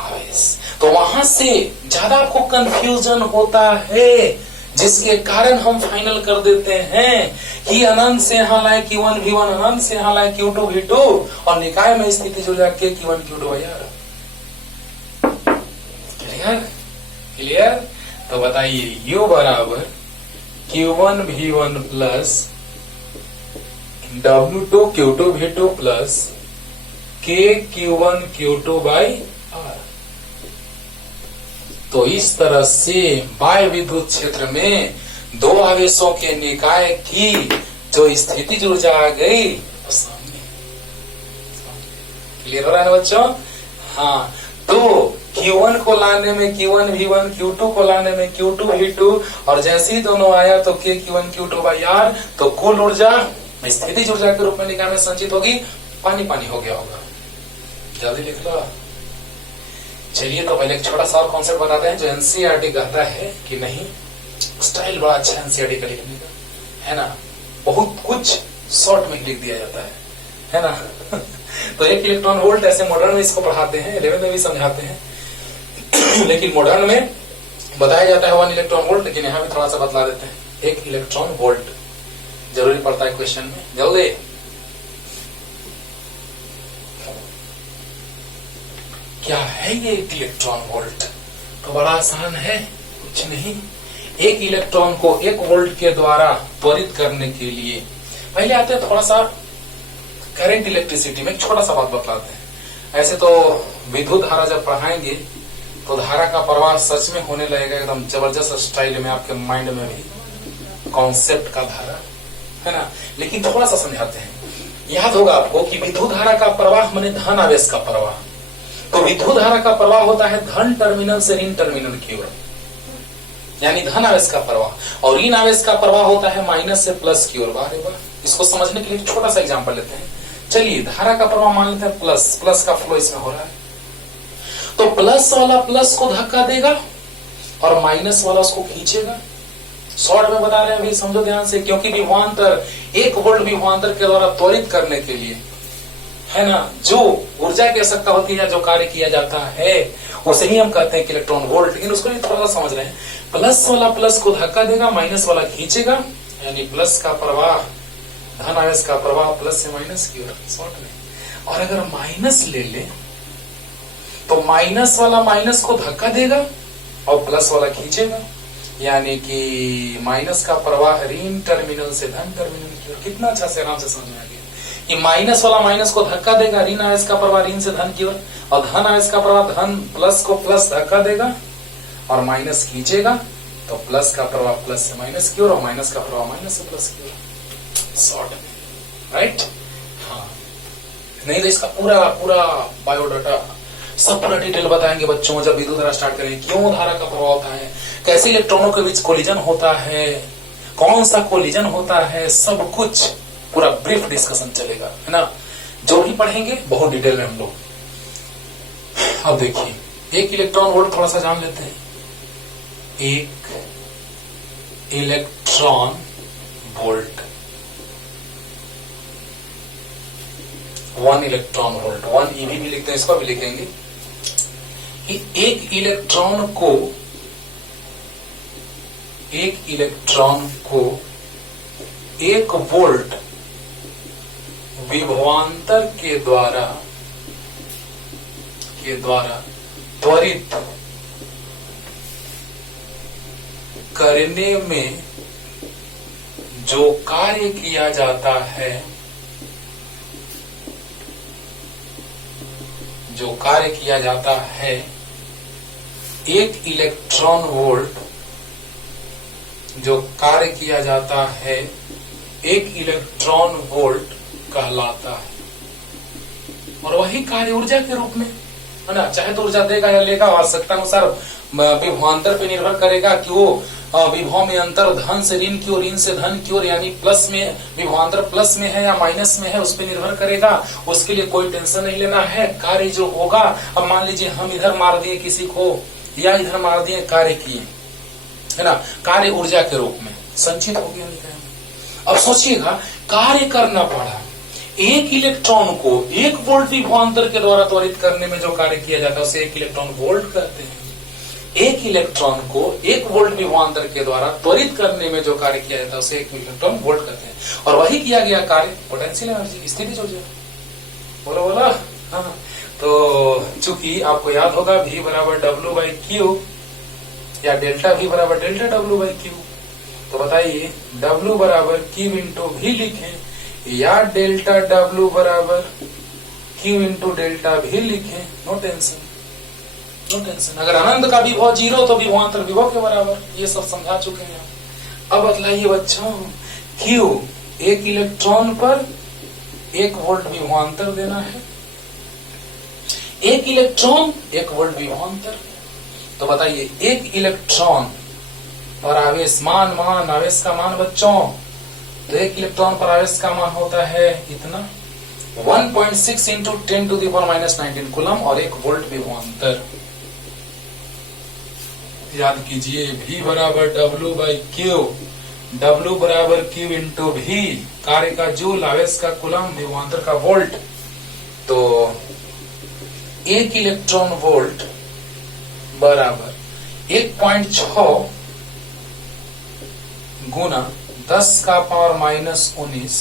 आवेश। तो वहां से ज्यादा आपको कंफ्यूजन होता है, जिसके कारण हम फाइनल कर देते हैं कि अनंत से यहाँ लाए Q1 V1, अनंत से यहाँ लाए Q2 V2 और निकाय में स्थितिज ऊर्जा के Q1 Q2 by are. Clear? तो बताइए U बराबर Q1 V1 plus W2 Q2 V2 plus के Q1 Q2 बाई आर। तो इस तरह से बाह्य विद्युत क्षेत्र में दो आवेशों के निकाय की जो स्थितिज ऊर्जा आ गई वो सामने। क्लियर हो रहा है ना बच्चों? हाँ, तो Q1 को लाने में Q1 V1, Q2 को लाने में Q2 V2, और जैसे ही दोनों आया तो के Q1 Q2 बाई आर, तो कुल ऊर्जा स्थितिज ऊर्जा के रूप में निकाय में संचित होगी, पानी पानी हो गया होगा। जल्दी लिख लो। चलिए तो पहले एक छोटा सा और कॉन्सेप्ट बताते हैं जो एनसीईआरटी कहता है कि नहीं, स्टाइल बड़ा अच्छा एनसीईआरटी का लिखने का है ना, बहुत कुछ शॉर्ट में लिख दिया जाता है ना तो 1 इलेक्ट्रॉन वोल्ट ऐसे मॉडर्न में इसको पढ़ाते हैं, 11 में भी समझाते हैं लेकिन मॉडर्न में बताया जाता है 1 इलेक्ट्रॉन वोल्ट, लेकिन यहाँ भी थोड़ा सा बतला देते हैं 1 इलेक्ट्रॉन वोल्ट जरूरी पड़ता है क्वेश्चन में। जल्दी क्या है ये 1 इलेक्ट्रॉन वोल्ट? तो बड़ा आसान है, कुछ नहीं, 1 इलेक्ट्रॉन को 1 वोल्ट के द्वारा त्वरित करने के लिए पहले आते हैं थोड़ा सा करंट इलेक्ट्रिसिटी में, छोटा सा बात बतलाते हैं। ऐसे तो विद्युत धारा जब पढ़ाएंगे तो धारा का प्रवाह सच में होने लगेगा एकदम जबरदस्त स्टाइल में, आपके माइंड में भी कॉन्सेप्ट का धारा है ना। लेकिन थोड़ा सा समझाते हैं। याद होगा आपको कि विद्युत धारा का प्रवाह माने धन आवेश का प्रवाह। तो विद्युत धारा का प्रवाह होता है धन टर्मिनल से ऋण टर्मिनल की ओर, यानी धन आवेश का प्रवाह, और ऋण आवेश का प्रवाह होता है माइनस से प्लस की ओर। वाह वाह, इसको समझने के लिए एक छोटा सा एग्जांपल लेते हैं। चलिए, धारा का प्रवाह मान लेते हैं प्लस, प्लस का फ्लो इसमें हो रहा है, तो प्लस वाला प्लस को धक्का देगा और माइनस वाला उसको खींचेगा। शॉर्ट में बता रहे हैं, अभी समझो ध्यान से, क्योंकि विभवांतर 1 वोल्ट विभवांतर के द्वारा त्वरित करने के लिए है ना, जो ऊर्जा की आवश्यकता होती है, जो कार्य किया जाता है, उसे ही हम कहते हैं कि इलेक्ट्रॉन वोल्ट। लेकिन उसको थोड़ा सा समझ रहे हैं, प्लस वाला प्लस को धक्का देगा, माइनस वाला खींचेगा, यानी प्लस का प्रवाह, धन आवेश का प्रवाह प्लस से माइनस की ओर शॉर्ट में। और अगर माइनस ले ले तो माइनस वाला माइनस को धक्का देगा और प्लस वाला खींचेगा, यानी कि माइनस का प्रवाह ऋण टर्मिनल से धन टर्मिनल की ओर। कितना अच्छा से आराम से समझ में आ गया कि माइनस वाला माइनस को धक्का देगा, ऋण आवेश का प्रवाह ऋण से धन की ओर, और धन आवेश का प्रवाह धन प्लस को प्लस धक्का देगा और माइनस खींचेगा, तो प्लस का प्रवाह प्लस से माइनस की ओर और माइनस का प्रवाह माइनस से प्लस की ओर। शॉर्ट में, राइट? हाँ, नहीं तो इसका पूरा पूरा बायोडाटा सब पूरा डिटेल बताएंगे बच्चों जब विद्युत धारा स्टार्ट करेंगे। क्यों धारा का प्रभाव होता है, कैसे इलेक्ट्रॉनों के बीच कोलिजन होता है, कौन सा कोलिजन होता है, सब कुछ पूरा ब्रीफ डिस्कशन चलेगा, है ना। जो भी पढ़ेंगे बहुत डिटेल में हम लोग। अब देखिए, एक इलेक्ट्रॉन वोल्ट थोड़ा सा जान लेते हैं। एक electron volt, 1 electron volt, 1 EV भी लिखते हैं, इसको भी लिखेंगे कि एक इलेक्ट्रॉन को 1 वोल्ट विभवांतर के द्वारा त्वरित करने में जो कार्य किया जाता है, एक इलेक्ट्रॉन वोल्ट जो कार्य किया जाता है, 1 इलेक्ट्रॉन वोल्ट कहलाता है। और वही कार्य ऊर्जा के रूप में, है ना, चाहे तो ऊर्जा देगा या लेगा, आवश्यकता अनुसार विभवांतर पे निर्भर करेगा कि वो विभव में अंतर धन से ऋण की ओर, ऋण से धन की ओर, यानी प्लस में विभवांतर प्लस में है या माइनस में है, उस पर निर्भर करेगा। उसके लिए कोई टेंशन नहीं लेना है। कार्य जो होगा, अब मान लीजिए हम इधर मार दिए किसी को या इधर मार दिए, कार्य किए, है ना, कार्य ऊर्जा के रूप में संचित हो गया। अब सोचिएगा, कार्य करना पड़ा, एक इलेक्ट्रॉन को 1 वोल्ट विभवांतर के द्वारा त्वरित करने में जो कार्य किया जाता है उसे 1 इलेक्ट्रॉन वोल्ट कहते हैं। एक इलेक्ट्रॉन को 1 वोल्ट विभवांतर के द्वारा त्वरित करने में जो कार्य किया जाता है उसे 1 इलेक्ट्रॉन वोल्ट कहते हैं। और वही किया गया कार्य पोटेंशियल एनर्जी, स्थितिज ऊर्जा। बोला हाँ। तो चूंकि आपको याद होगा V बराबर W/Q या डेल्टा V बराबर डेल्टा W/Q, तो बताइए W बराबर Q इंटू V लिखें या डेल्टा W बराबर Q इंटू डेल्टा V लिखें, नो टेंशन। अगर अनंत का विभव 0 तो विभवांतर विभव के बराबर, ये सब समझा चुके हैं। अब बतलाइए बच्चों, Q 1 इलेक्ट्रॉन पर 1 वोल्ट विभवांतर देना है, 1 इलेक्ट्रॉन 1 वोल्ट विभवांतर। तो बताइए 1 इलेक्ट्रॉन पर आवेश मान आवेश का मान बच्चों, तो 1 इलेक्ट्रॉन पर आवेश का मान होता है इतना 1.6 इंटू 10⁻⁻19 कूलम और 1 वोल्ट विभवांतर। याद कीजिए V बराबर W/Q, W बराबर Q इंटू V, कार्य का जूल, आवेश का कूलम, विभवांतर का वोल्ट। तो 1 इलेक्ट्रॉन वोल्ट बराबर 1.6 गुना 10⁻⁻19,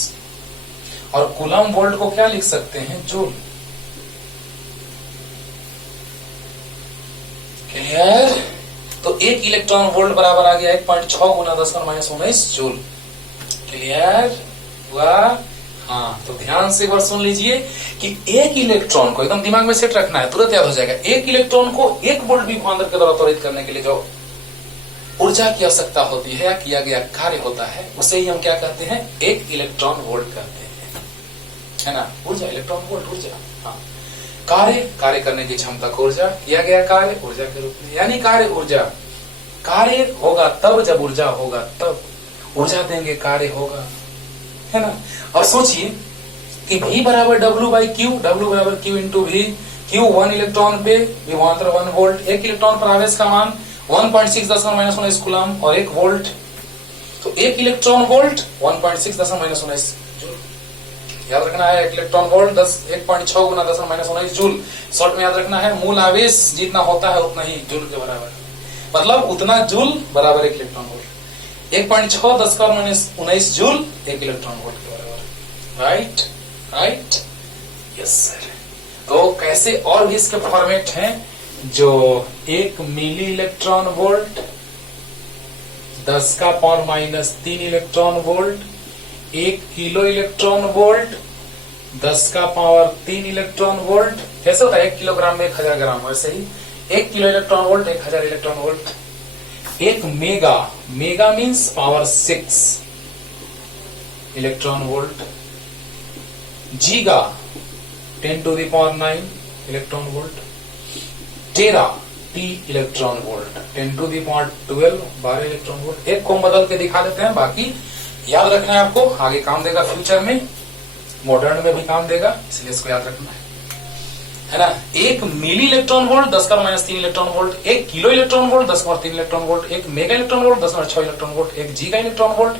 और कूलम वोल्ट को क्या लिख सकते हैं, जूल। क्लियर? तो 1 इलेक्ट्रॉन वोल्ट बराबर आ गया 1.6 गुना 10⁻⁻19 जूल। क्लियर हुआ? हाँ, तो ध्यान से एक बार सुन लीजिए कि एक इलेक्ट्रॉन को एकदम दिमाग में सेट रखना है, तुरंत याद हो जाएगा। एक इलेक्ट्रॉन को 1 वोल्ट विभवांतर के द्वारा त्वरित करने के लिए जो ऊर्जा की आवश्यकता होती है या किया गया कार्य होता है, उसे ही हम क्या कहते हैं, 1 इलेक्ट्रॉन वोल्ट कहते हैं, है ना। ऊर्जा, इलेक्ट्रॉन वोल्ट ऊर्जा। हाँ, कार्य करने की क्षमता को ऊर्जा, किया गया कार्य ऊर्जा के रूप में, यानी कार्य ऊर्जा। कार्य होगा तब जब ऊर्जा होगा, तब ऊर्जा देंगे, कार्य होगा, है ना। और सोचिए कि V बराबर W/Q, W बराबर Q into V, Q 1 electron पे विभवांतर 1 वोल्ट, 1 इलेक्ट्रॉन पर आवेश का मान 1.6 10 - 19 कूलम और 1 वोल्ट, तो 1 इलेक्ट्रॉन वोल्ट 1.6 10 - 19 जूल। याद रखना है 1 इलेक्ट्रॉन वोल्ट 1.6 गुना 10 - 19 जूल। शॉर्ट में याद रखना है मूल आवेश जितना होता है उतना ही जूल के बराबर, मतलब उतना जूल बराबर 1 electron volt. 1.6 10 - 19 joule 1 electron volt के बराबर। Right, yes sir. तो कैसे और भी इसके फॉर्मेट हैं, जो 1 मिली इलेक्ट्रॉन वोल्ट 10 का power -3 electron volt, 1 kilo electron volt 10 का पावर 3 इलेक्ट्रॉन वोल्ट। कैसे होता है 1 किलोग्राम में 1000 ग्राम, वैसे ही 1 kilo electron volt 1000 electron volt. 1 mega means power 6 electron volt. Giga 10 to the power 9 electron volt. Tera T electron volt 10 to the power 12 electron volt. एक को बदल के दिखा देते हैं, बाकी याद रखना है आपको, आगे काम देगा, फ्यूचर में मॉडर्न में भी काम देगा, इसलिए इसको याद रखना है ना। 1 मिली इलेक्ट्रॉन वोल्ट 10 का -3 electron volt, 1 kilo electron volt 10 का 3 electron volt, 1 mega electron volt 10 का 6 इलेक्ट्रॉन वोल्ट, 1 जीगा इलेक्ट्रॉन वोल्ट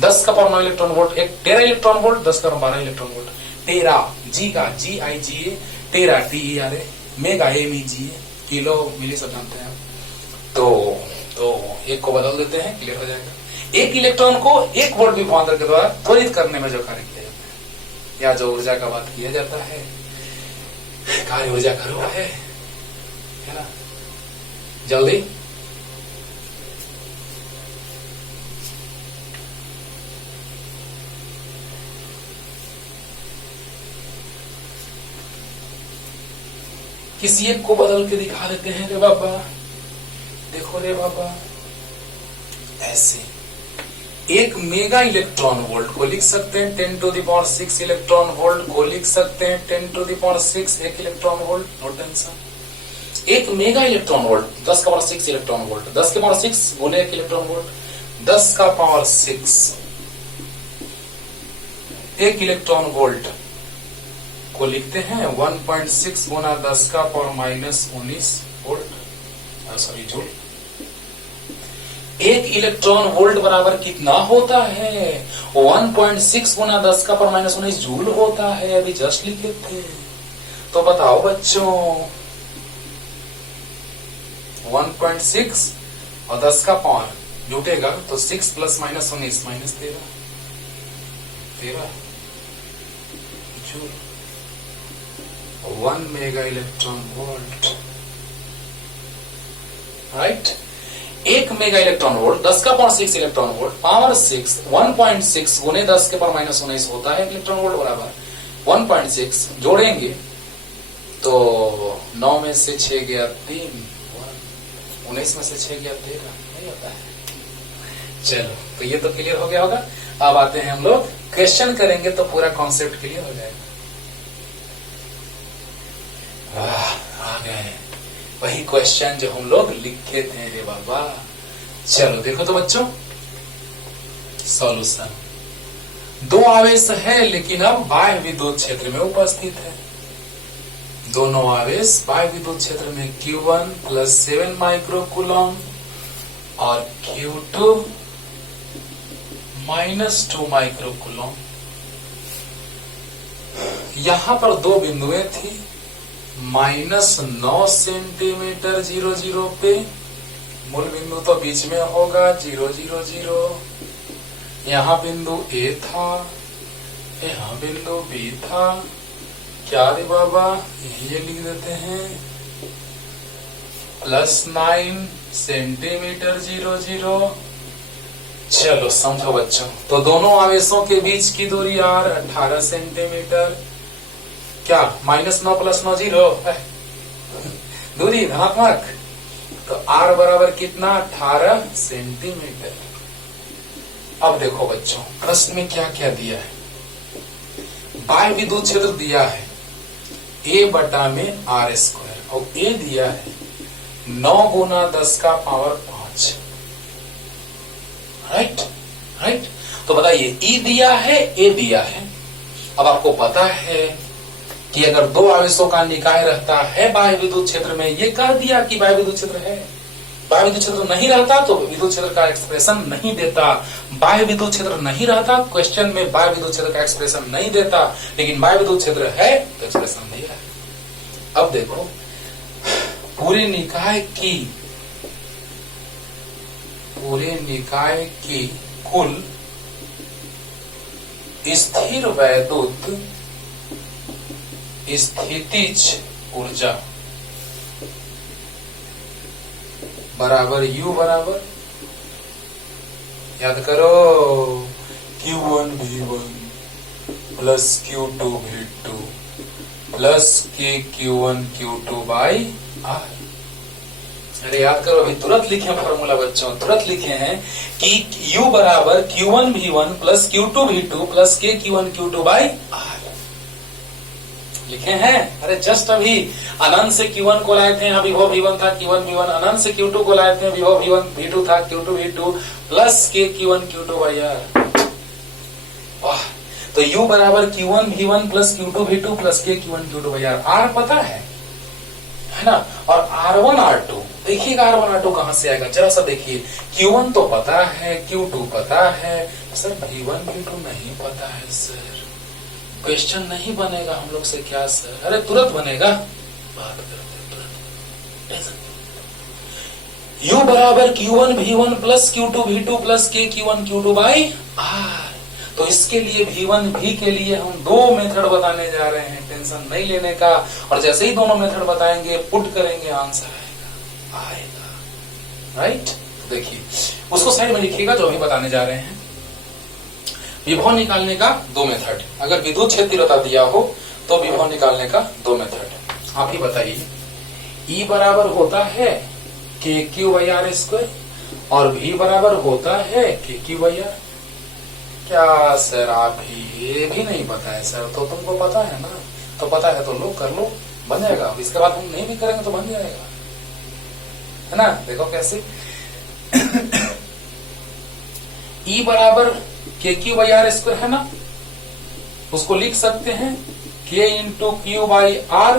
10 का 9 इलेक्ट्रॉन वोल्ट, 1 टेरा इलेक्ट्रॉन वोल्ट 10 का 12 इलेक्ट्रॉन वोल्ट। टेरा जीगा GIGA, टेरा TERA, मेगा MEGA, किलो मिली सब जानते हैं। तो एक को बदल देते हैं, क्लियर हो जाएगा। एक इलेक्ट्रॉन को 1 वोल्ट विभवांतर के द्वारा त्वरित करने में जो कार्य किया जाता है या जो ऊर्जा का बात किया जाता है, कार्य ऊर्जा का रूप है ना। जल्दी किसी एक को बदल के दिखा देते हैं रे बाबा, देखो रे बाबा, ऐसे 1 मेगा इलेक्ट्रॉन वोल्ट को लिख सकते हैं 10 to the power 6 electron volt को लिख सकते हैं 10 to the power 6 1 electron volt, no tension. 1 mega electron volt 10 का पावर 6 इलेक्ट्रॉन वोल्ट, 10 के पावर 6 गुने 1 इलेक्ट्रॉन वोल्ट, 10 का पावर 6 1 इलेक्ट्रॉन वोल्ट को लिखते हैं 1.6 गुना 10 का power -19 volt, sorry joule. 1 electron volt बराबर कितना होता है, 1.6 गुना 10 का पावर -19 जूल होता है, अभी जस्ट लिखे थे। तो बताओ बच्चों, 1.6 और 10 का पावर जुटेगा तो 6 + -19 -13 joule. 1 mega electron volt, right. 1 mega electron volt 10 का पावर 6 इलेक्ट्रॉन वोल्ट, पावर 6 1.6 गुने 10 के पावर -19 होता है इलेक्ट्रॉन वोल्ट बराबर 1.6। जोड़ेंगे तो 9 में से 6 गया 3, 19 में से 6 गया 13, नहीं होता है। चलो, तो ये तो क्लियर हो गया होगा। अब आते हैं हम लोग क्वेश्चन करेंगे तो पूरा कॉन्सेप्ट क्लियर हो जाएगा। आ गए वही क्वेश्चन जो हम लोग लिखे थे रे बाबा। चलो देखो तो बच्चों, सॉल्यूशन। 2 आवेश है लेकिन अब बाह्य विद्युत क्षेत्र में उपस्थित है। दोनों आवेश बाह्य विद्युत क्षेत्र में Q1 + 7 माइक्रोकूलम और Q2 -2 माइक्रोकूलम। यहां पर 2 बिंदुएं थी, -9 सेंटीमीटर 0 0 पे, मूल बिंदु तो बीच में होगा 0 0 0। यहाँ बिंदु A था, यहाँ बिंदु B था, क्या रे बाबा, ये लिख देते हैं +9 सेंटीमीटर 0 0, चलो समझो बच्चों, तो दोनों आवेशों के बीच की दूरी r 18 सेंटीमीटर, क्या -9 + 9 0 है दूरी धनात्मक, तो r बराबर कितना 18 सेंटीमीटर। अब देखो बच्चों प्रश्न में क्या क्या दिया है, बाह्य विद्युत क्षेत्र दिया है A/r² और A दिया है 9 × 10⁵ राइट। तो बताइए E दिया है A दिया है। अब आपको पता है कि अगर दो आवेशों का निकाय रहता है बाह्य विद्युत क्षेत्र में, ये कह दिया कि बाह्य विद्युत क्षेत्र है, बाह्य विद्युत क्षेत्र नहीं रहता तो विद्युत क्षेत्र का एक्सप्रेशन नहीं देता, बाह्य विद्युत क्षेत्र नहीं रहता क्वेश्चन में बाह्य विद्युत क्षेत्र का एक्सप्रेशन नहीं देता, लेकिन बाह्य विद्युत क्षेत्र है तो एक्सप्रेशन दिया है। अब देखो पूरे निकाय की कुल स्थिर वैद्युत स्थितिज ऊर्जा बराबर U बराबर, याद करो, Q1 V1 plus Q2 V2 plus KQ1 Q2 by R। अरे याद करो, अभी तुरंत लिखे फॉर्मूला बच्चों, तुरंत लिखे हैं कि U बराबर Q1 V1 plus Q2 V2 plus KQ1 Q2 by R लिखे हैं। अरे जस्ट अभी अनंत से Q1 को लाए थे, यहाँ विभव V1 था, Q1 V1, अनंत से Q2 को लाए थे, विभव V1 V2 था, Q2 V2 plus KQ1 Q2 by R। वाह, तो U बराबर Q1 V1 plus Q2 V2 plus KQ1 Q2 by R। R पता है ना, और R1 R2 देखिएगा, R1 R2 कहां से आएगा जरा सा देखिए, Q1 तो पता है, Q2 पता है सर, V1 V2 नहीं पता है सर, क्वेश्चन नहीं बनेगा हम लोग से क्या सर? अरे तुरंत बनेगा, बात करते तुरंत। U बराबर Q1 V1 plus Q2 V2 plus KQ1 Q2 by R। तो इसके लिए V1 V के लिए हम दो मेथड बताने जा रहे हैं, टेंशन नहीं लेने का, और जैसे ही दोनों मेथड बताएंगे पुट करेंगे आंसर आएगा। राइट, देखिए उसको साइड में लिखिएगा जो अभी बताने जा रहे हैं। विभव निकालने का दो मेथड, अगर विद्युत क्षेत्रता दिया हो तो विभव निकालने का दो मेथड, आप ही बताइए। E बराबर होता है KQ/R² और V बराबर होता है KQ/R। क्या सर आप ही ये भी नहीं पता है सर? तो तुमको पता है ना, तो पता है तो लो, कर लो, बन जाएगा। इसके बाद हम नहीं भी करेंगे तो बन जाएगा, है ना। देखो कैसे E बराबर KQ/R² है ना, उसको लिख सकते हैं K × Q/R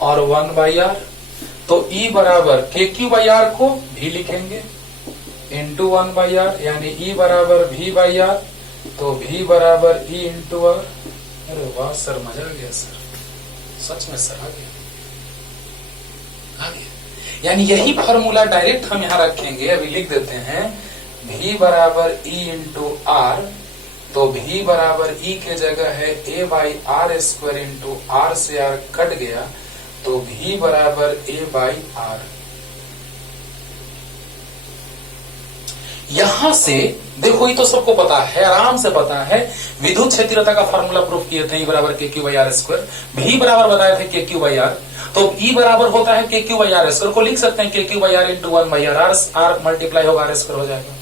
और 1/R। तो E बराबर KQ/R को भी लिखेंगे इंटू 1/R, यानी E बराबर V/R, तो V बराबर E × R। अरे वाह सर, मजा आ गया सर, सच में सर आ गया। यानी यही फॉर्मूला डायरेक्ट हम यहाँ रखेंगे, अभी लिख देते हैं V बराबर E × R, तो V बराबर E के जगह है A/R² इंटू R से R कट गया, तो V बराबर A/R। यहां से देखो, ये तो सबको पता है, आराम से पता है, विद्युत क्षेत्रता का फॉर्मूला प्रूफ किए थे, E बराबर KQ/R², V बराबर बताए थे KQ/R, तो E बराबर होता है KQ/R² को लिख सकते हैं KQ/R into 1/R, R multiply होगा R² हो जाएगा।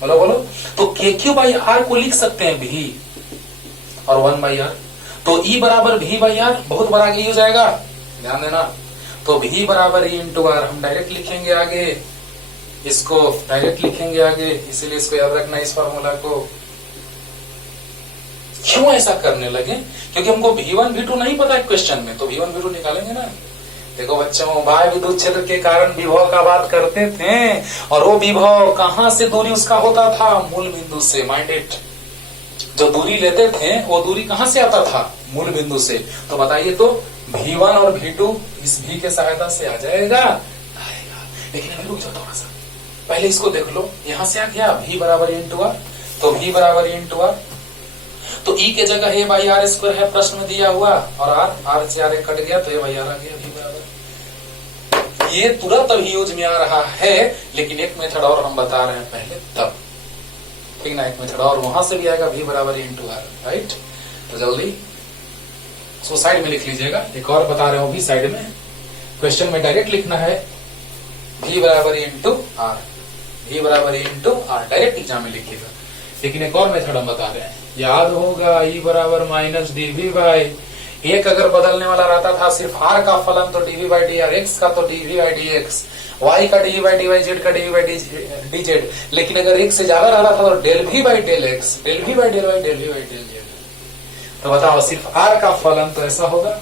बोलो बोलो, तो KQ/R को लिख सकते हैं V और 1/R, तो E बराबर V/R, बहुत बड़ा आगे हो जाएगा, ध्यान देना। तो V बराबर E × R हम डायरेक्ट लिखेंगे आगे, इसको डायरेक्ट लिखेंगे आगे, इसीलिए इसको याद रखना इस फॉर्मूला को। क्यों ऐसा करने लगे? क्योंकि हमको V1 V2 नहीं पता है क्वेश्चन में, तो V1 V2 निकालेंगे ना। देखो बच्चों, बाह्य विद्युत क्षेत्र के कारण विभव का बात करते थे, और वो विभव कहां से दूरी उसका होता था? मूल बिंदु से। माइंड इट, जो दूरी लेते थे वो दूरी कहां से आता था? मूल बिंदु से। तो बताइए तो V1 और V2 इस V के सहायता से आ जाएगा, आएगा। लेकिन अभी रुक जाओ थोड़ा सा, पहले इसको देख लो, यहां से आ गया V बराबर E × R, तो V बराबर E × R, तो E के जगह A/R² है प्रश्न में दिया हुआ, और R से R कट गया तो A/R आ गया, V बराबर। ये तुरंत अभी यूज में आ रहा है, लेकिन एक मेथड और हम बता रहे हैं पहले तब। ठीक ना, एक मेथड और वहां से भी आएगा, v बराबर इंटू आर, राइट। तो जल्दी उसको साइड में लिख लीजिएगा, एक और बता रहे हो भी साइड में, क्वेश्चन में डायरेक्ट लिखना है v बराबर इंटू आर, v बराबर इंटू आर, डायरेक्ट एग्जाम में लिखिएगा। लेकिन एक और मेथड हम बता रहे हैं, याद होगा e बराबर माइनस डीवी बाई, एक अगर बदलने वाला रहता था सिर्फ r का फलन तो dv by d r, x का तो dv by d x, y का dv by d y, z का dv बाई डी जेड, लेकिन अगर एक से ज्यादा रहा था तो del v by del x, del v by del y, del v by del z. तो बताओ सिर्फ r का फलन तो ऐसा होगा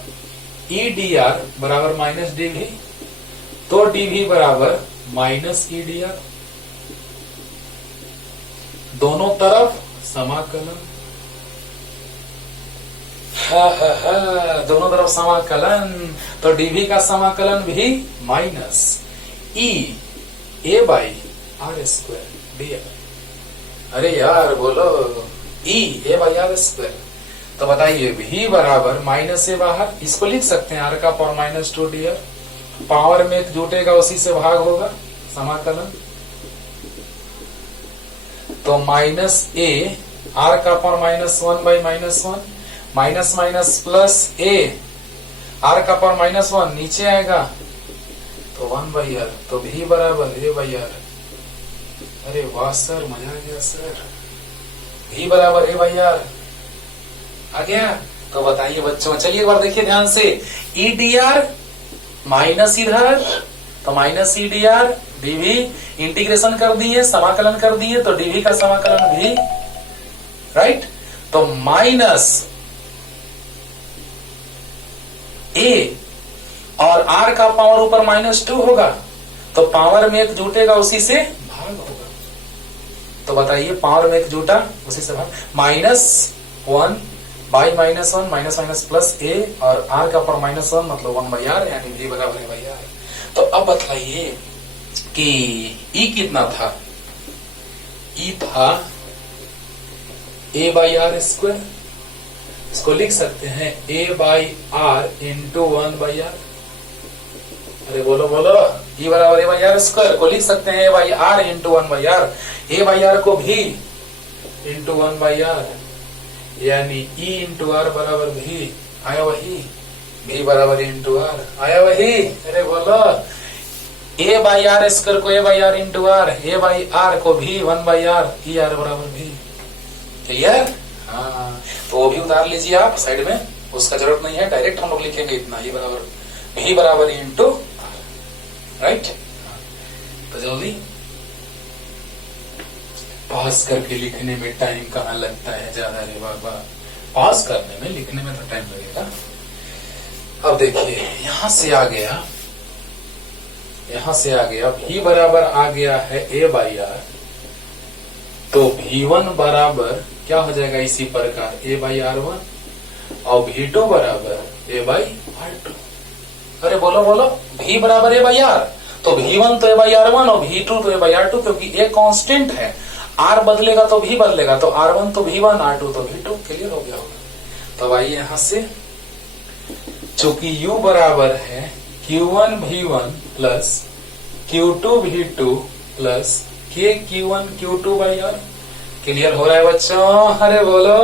e डी आर बराबर माइनस dv, तो dv बराबर माइनस e डी आर, दोनों तरफ समाकलन, दोनों तरफ समाकलन, तो dv का समाकलन भी minus e a by r square d r. अरे यार बोलो, e a by r square. तो बताइए v बराबर माइनस से बाहर, इसको लिख सकते हैं r का power minus 2 D R, power में जुटेगा उसी से भाग होगा, समाकलन, तो माइनस a r का power minus 1 by minus 1, minus minus plus a r का पावर माइनस 1 नीचे आएगा तो 1 बाई आर, तो v बराबर a बाई आर। अरे वाह सर, मजा आ गया सर, v बराबर a बाई आर आ गया। तो बताइए बच्चों, चलिए एक बार देखिए ध्यान से, e डी आर माइनस इधर, तो minus e d r dv, integration कर दिए, समाकलन कर दिए, तो डीवी का समाकलन भी, राइट। तो माइनस ए और आर का पावर ऊपर माइनस 2 होगा, तो पावर में एक जुटेगा उसी से भाग होगा। तो बताइए पावर में एक जुटा उसी से भाग, minus 1 by minus 1, minus minus plus A और आर का पावर माइनस 1 मतलब 1 बाई आर, यानी v बराबर है बाई आर। तो अब बताइए कि ई कितना था, ई था a बाई आर स्क्वायर, इसको लिख सकते हैं a by r into 1 by r. अरे बोलो बोलो, e बराबर a बाई आर स्क्वायर को लिख सकते हैं a by r into 1 by r, a by r को भी इंटू 1 बाई आर, यानी e इंटू आर बराबर भी, आया वही, v बराबर इंटू आर, आया वही। अरे बोलो, a बाई आर स्क्वायर को a by r into r, a by r को भी 1 बाई आर, ई आर बराबर भी, क्लियर। हाँ, तो वो भी उतार लीजिए आप साइड में, उसका जरूरत नहीं है, डायरेक्ट हम लोग लिखेंगे इतना, ये बराबर v बराबर इंटू आर, राइट। तो जल्दी पास करके लिखने में टाइम कहाँ लगता है ज्यादा, रे बाबा, पास करने में लिखने में तो टाइम लगेगा। अब देखिए यहां से आ गया, यहां से आ गया v बराबर आ गया है a बाई आर, तो v1 बराबर क्या हो जाएगा इसी प्रकार a बाई r1 और v2 बराबर a बाई r2। अरे बोलो बोलो, v बराबर a बाई r, तो v1 तो a बाई r1 और v2 तो a बाई r2, क्योंकि a कांस्टेंट है, r बदलेगा तो v बदलेगा, तो r1 तो v1, r2 तो v2, क्लियर हो गया होगा। तो आइए यहां से, चूंकि u बराबर है q1 v1 plus q2 v2 plus k q1 q2 by r, clear हो रहा है बच्चों। अरे बोलो,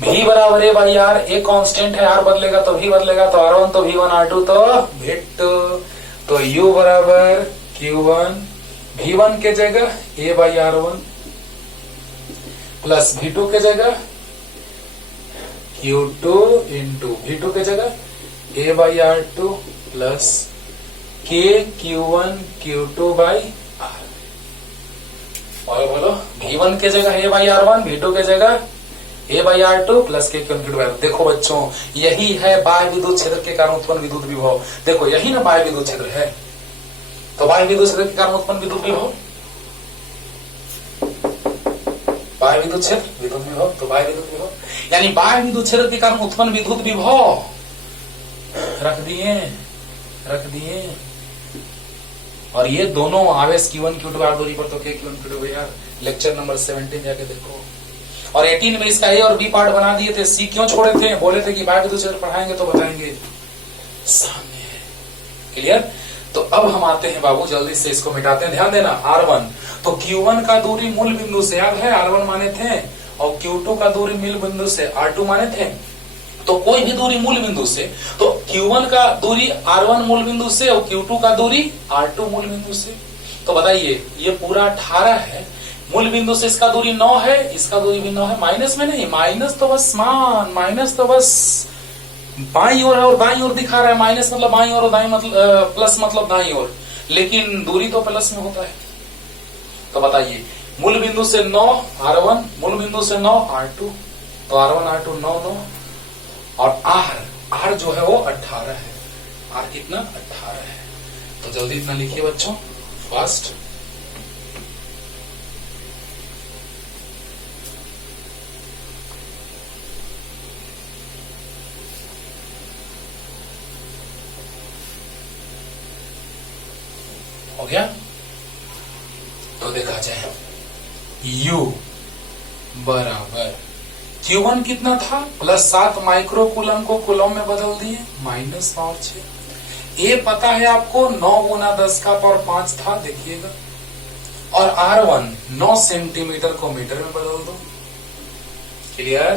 v बराबर a by r, a constant है, r बदलेगा तो v बदलेगा, तो r1 तो v1, r2 तो v2, तो u बराबर q1 v1 के जगह a by r1 plus v2 के जगह q2 इंटू v2 के जगह a by r2 plus k q1 q2 by r। और बोलो, v1 के जगह a बाई r1, v2 के जगह a by r2 plus k q1 q2 by r। देखो बच्चों, यही है बाह्य विद्युत क्षेत्र के कारण उत्पन्न विद्युत विभव। देखो यही ना बाह्य विद्युत क्षेत्र है, तो बाह्य विद्युत क्षेत्र के कारण उत्पन्न विद्युत विभव, बाह्य विद्युत क्षेत्र विद्युत विभव, तो बाह्य विद्युत विभव यानी बाह्य विद्युत क्षेत्र के कारण उत्पन्न विद्युत विभव रख दिए। और ये दोनों आवेश Q1 Q2 आर दूरी पर, तो K Q1 Q2 यार लेक्चर नंबर 17 जाके देखो। और 18 में इसका ए और बी पार्ट बना दिए थे, सी क्यों छोड़े थे, बोले थे कि बाह्य विद्युत क्षेत्र पढ़ाएंगे तो बताएंगे, सामने है, क्लियर। तो अब हम आते हैं बाबू, जल्दी से इसको मिटाते हैं। ध्यान देना, R1 तो Q1 का दूरी मूल बिंदु से, याद है R1 माने थे, और Q2 का दूरी मूल बिंदु से R2 माने थे। तो कोई भी दूरी मूल बिंदु से, तो Q1 का दूरी R1 मूल बिंदु से और Q2 का दूरी R2 मूल बिंदु से। तो बताइए, ये पूरा 18 है, मूल बिंदु से इसका दूरी 9 है, इसका दूरी भी 9 है। माइनस में नहीं, माइनस तो बस माइनस तो बस बाई ओर है और दाई ओर दिखा रहा है। माइनस मतलब बाई ओर और दाई मतलब प्लस मतलब दाई ओर, लेकिन दूरी तो प्लस में होता है। तो बताइए, मूल बिंदु से 9 R1, मूल बिंदु से 9 R2, तो R1 R2 9 और R जो है वो 18 है। R कितना? 18 है। तो जल्दी इतना लिखिए बच्चों, फास्ट। हो गया? तो देखा जाए, U बराबर Q1 कितना था? +7 माइक्रो कूलम को कूलम में बदल दिए, -6। ये पता है आपको, 9 गुना 10 का पावर 5 था, देखिएगा। और R1 9 सेंटीमीटर को मीटर में बदल दो, क्लियर।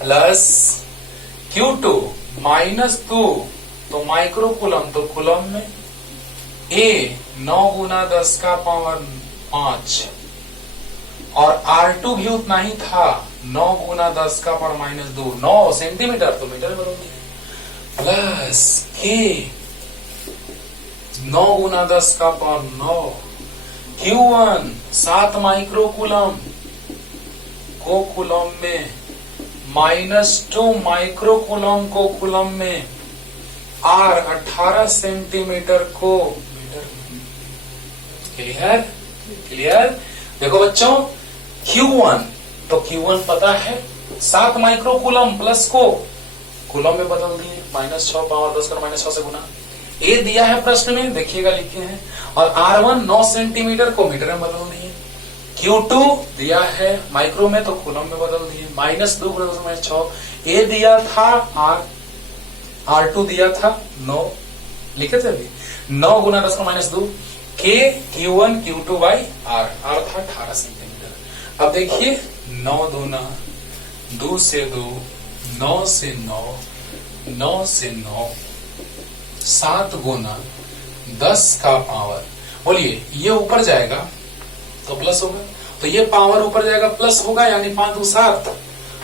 प्लस Q2 -2 तो माइक्रो कूलम तो कूलम में, A 9 गुना 10 का पावर 5 और R2 भी उतना ही था, 9 गुना 10 का पावर -2, 9 सेंटीमीटर तो मीटर में बदल दिया। प्लस K 9 गुना 10 का पावर 9, Q1 7 माइक्रो कूलम को कूलम में, -2 माइक्रो कूलम को कूलम में, R 18 सेंटीमीटर को मीटर में। क्लियर? क्लियर? देखो बच्चों, Q1 तो Q1 पता है, 7 माइक्रो कूलम प्लस को कूलम में बदल दिए, -6 पावर 10 कर -6 से गुना। ए दिया है प्रश्न में, देखिएगा लिखे हैं। और R1 9 सेंटीमीटर को मीटर में बदल दिए। Q2 दिया है माइक्रो में तो कूलम में बदल दिए, -2 गुना 6। ए दिया था R2 दिया था 9, लिखे थे अभी, 9 गुना 10 का -2। K Q1 Q2 by R था 18 सेंटीमीटर। अब देखिए, 9 दूना 2 से 2, 9 से 9, 9 से 9, 7 गुना 10 का पावर, बोलिए ये ऊपर जाएगा तो प्लस होगा, तो ये पावर ऊपर जाएगा प्लस होगा, यानी 5 2 7,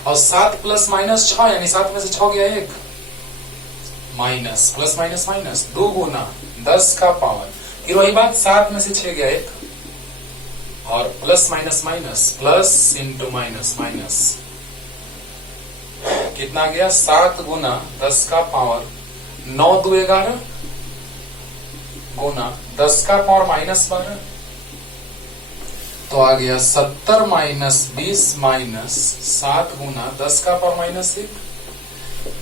और 7 प्लस माइनस 6, यानी 7 में से 6 गया 1, माइनस प्लस माइनस माइनस 2 गुना 10 का पावर, फिर वही बात, 7 में से 6 गया 1, और plus minus minus, plus into minus minus, कितना गया? 7 गुना 10 का पावर 9 2 11 गुना 10 का पावर -12, तो आ गया 70 माइनस 20 माइनस 7 गुना 10 का पावर -1,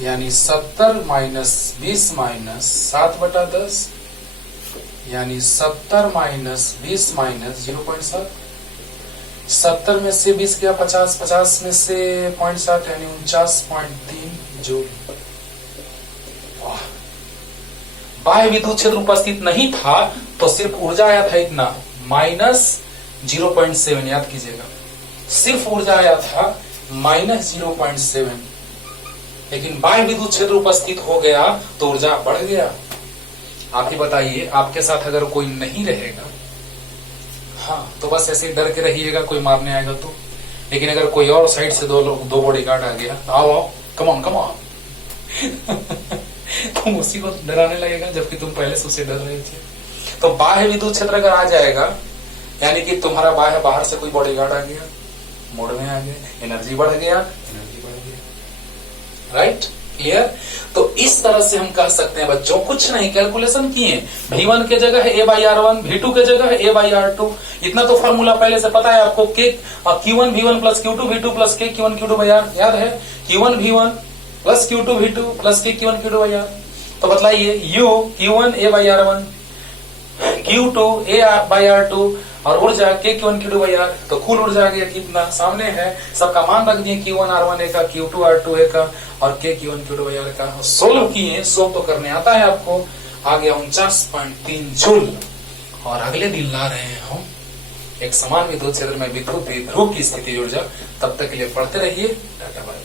यानी 70 माइनस 20 माइनस 7/10, यानी 70 माइनस 20 माइनस 0.7। 70 में से 20 गया 50, 50 में से 0.7 यानी 49.3 जूल। बाह्य विद्युत क्षेत्र उपस्थित नहीं था तो सिर्फ ऊर्जा आया था इतना, -0.7, याद कीजिएगा, सिर्फ ऊर्जा आया था -0.7, लेकिन बाह्य विद्युत क्षेत्र उपस्थित हो गया तो ऊर्जा बढ़ गया। आप ही बताइए, आपके साथ अगर कोई नहीं रहेगा, हाँ, तो बस ऐसे डर के रहिएगा कोई मारने आएगा तो, लेकिन अगर कोई और साइड से दो बॉडीगार्ड आ गया, आओ आओ कम ऑन कम ऑन तुम उसी को डराने लगेगा जबकि तुम पहले से उसे डर रहे थे। तो बाह्य विद्युत क्षेत्र अगर आ जाएगा, यानी कि तुम्हारा बाह्य बाहर से कोई बॉडीगार्ड आ गया, मोड में आ गया, एनर्जी बढ़ गया, राइट? क्लियर? तो इस तरह से हम कह सकते हैं बच्चों, कुछ नहीं कैलकुलेशन किए, V1 के जगह है A/R1, V2 के जगह है A/R2, इतना तो फॉर्मूला पहले से पता है आपको। Q1 V1 plus Q2 V2 plus K Q1 Q2/R, याद है? Q1 V1 plus Q2 V2 plus K Q1 Q2/R। तो बतलाइए, U Q1 A/R1, Q2 A/R2 और ऊर्जा K Q1 Q2/R, तो कुल ऊर्जा आ गया कितना? सामने है, सबका मान रख दिए, Q1 R1 का, Q2 R2 का और K Q1 Q2/R का। सोल्व किए, सोल्व तो करने आता है आपको, आ गया 49.3 जूल। और अगले दिन ला रहे हैं हम एक समान विद्युत क्षेत्र में विद्युत द्विध्रुव की स्थिति जुड़ जाए। तब तक के लिए पढ़ते रहिए। Tata bye.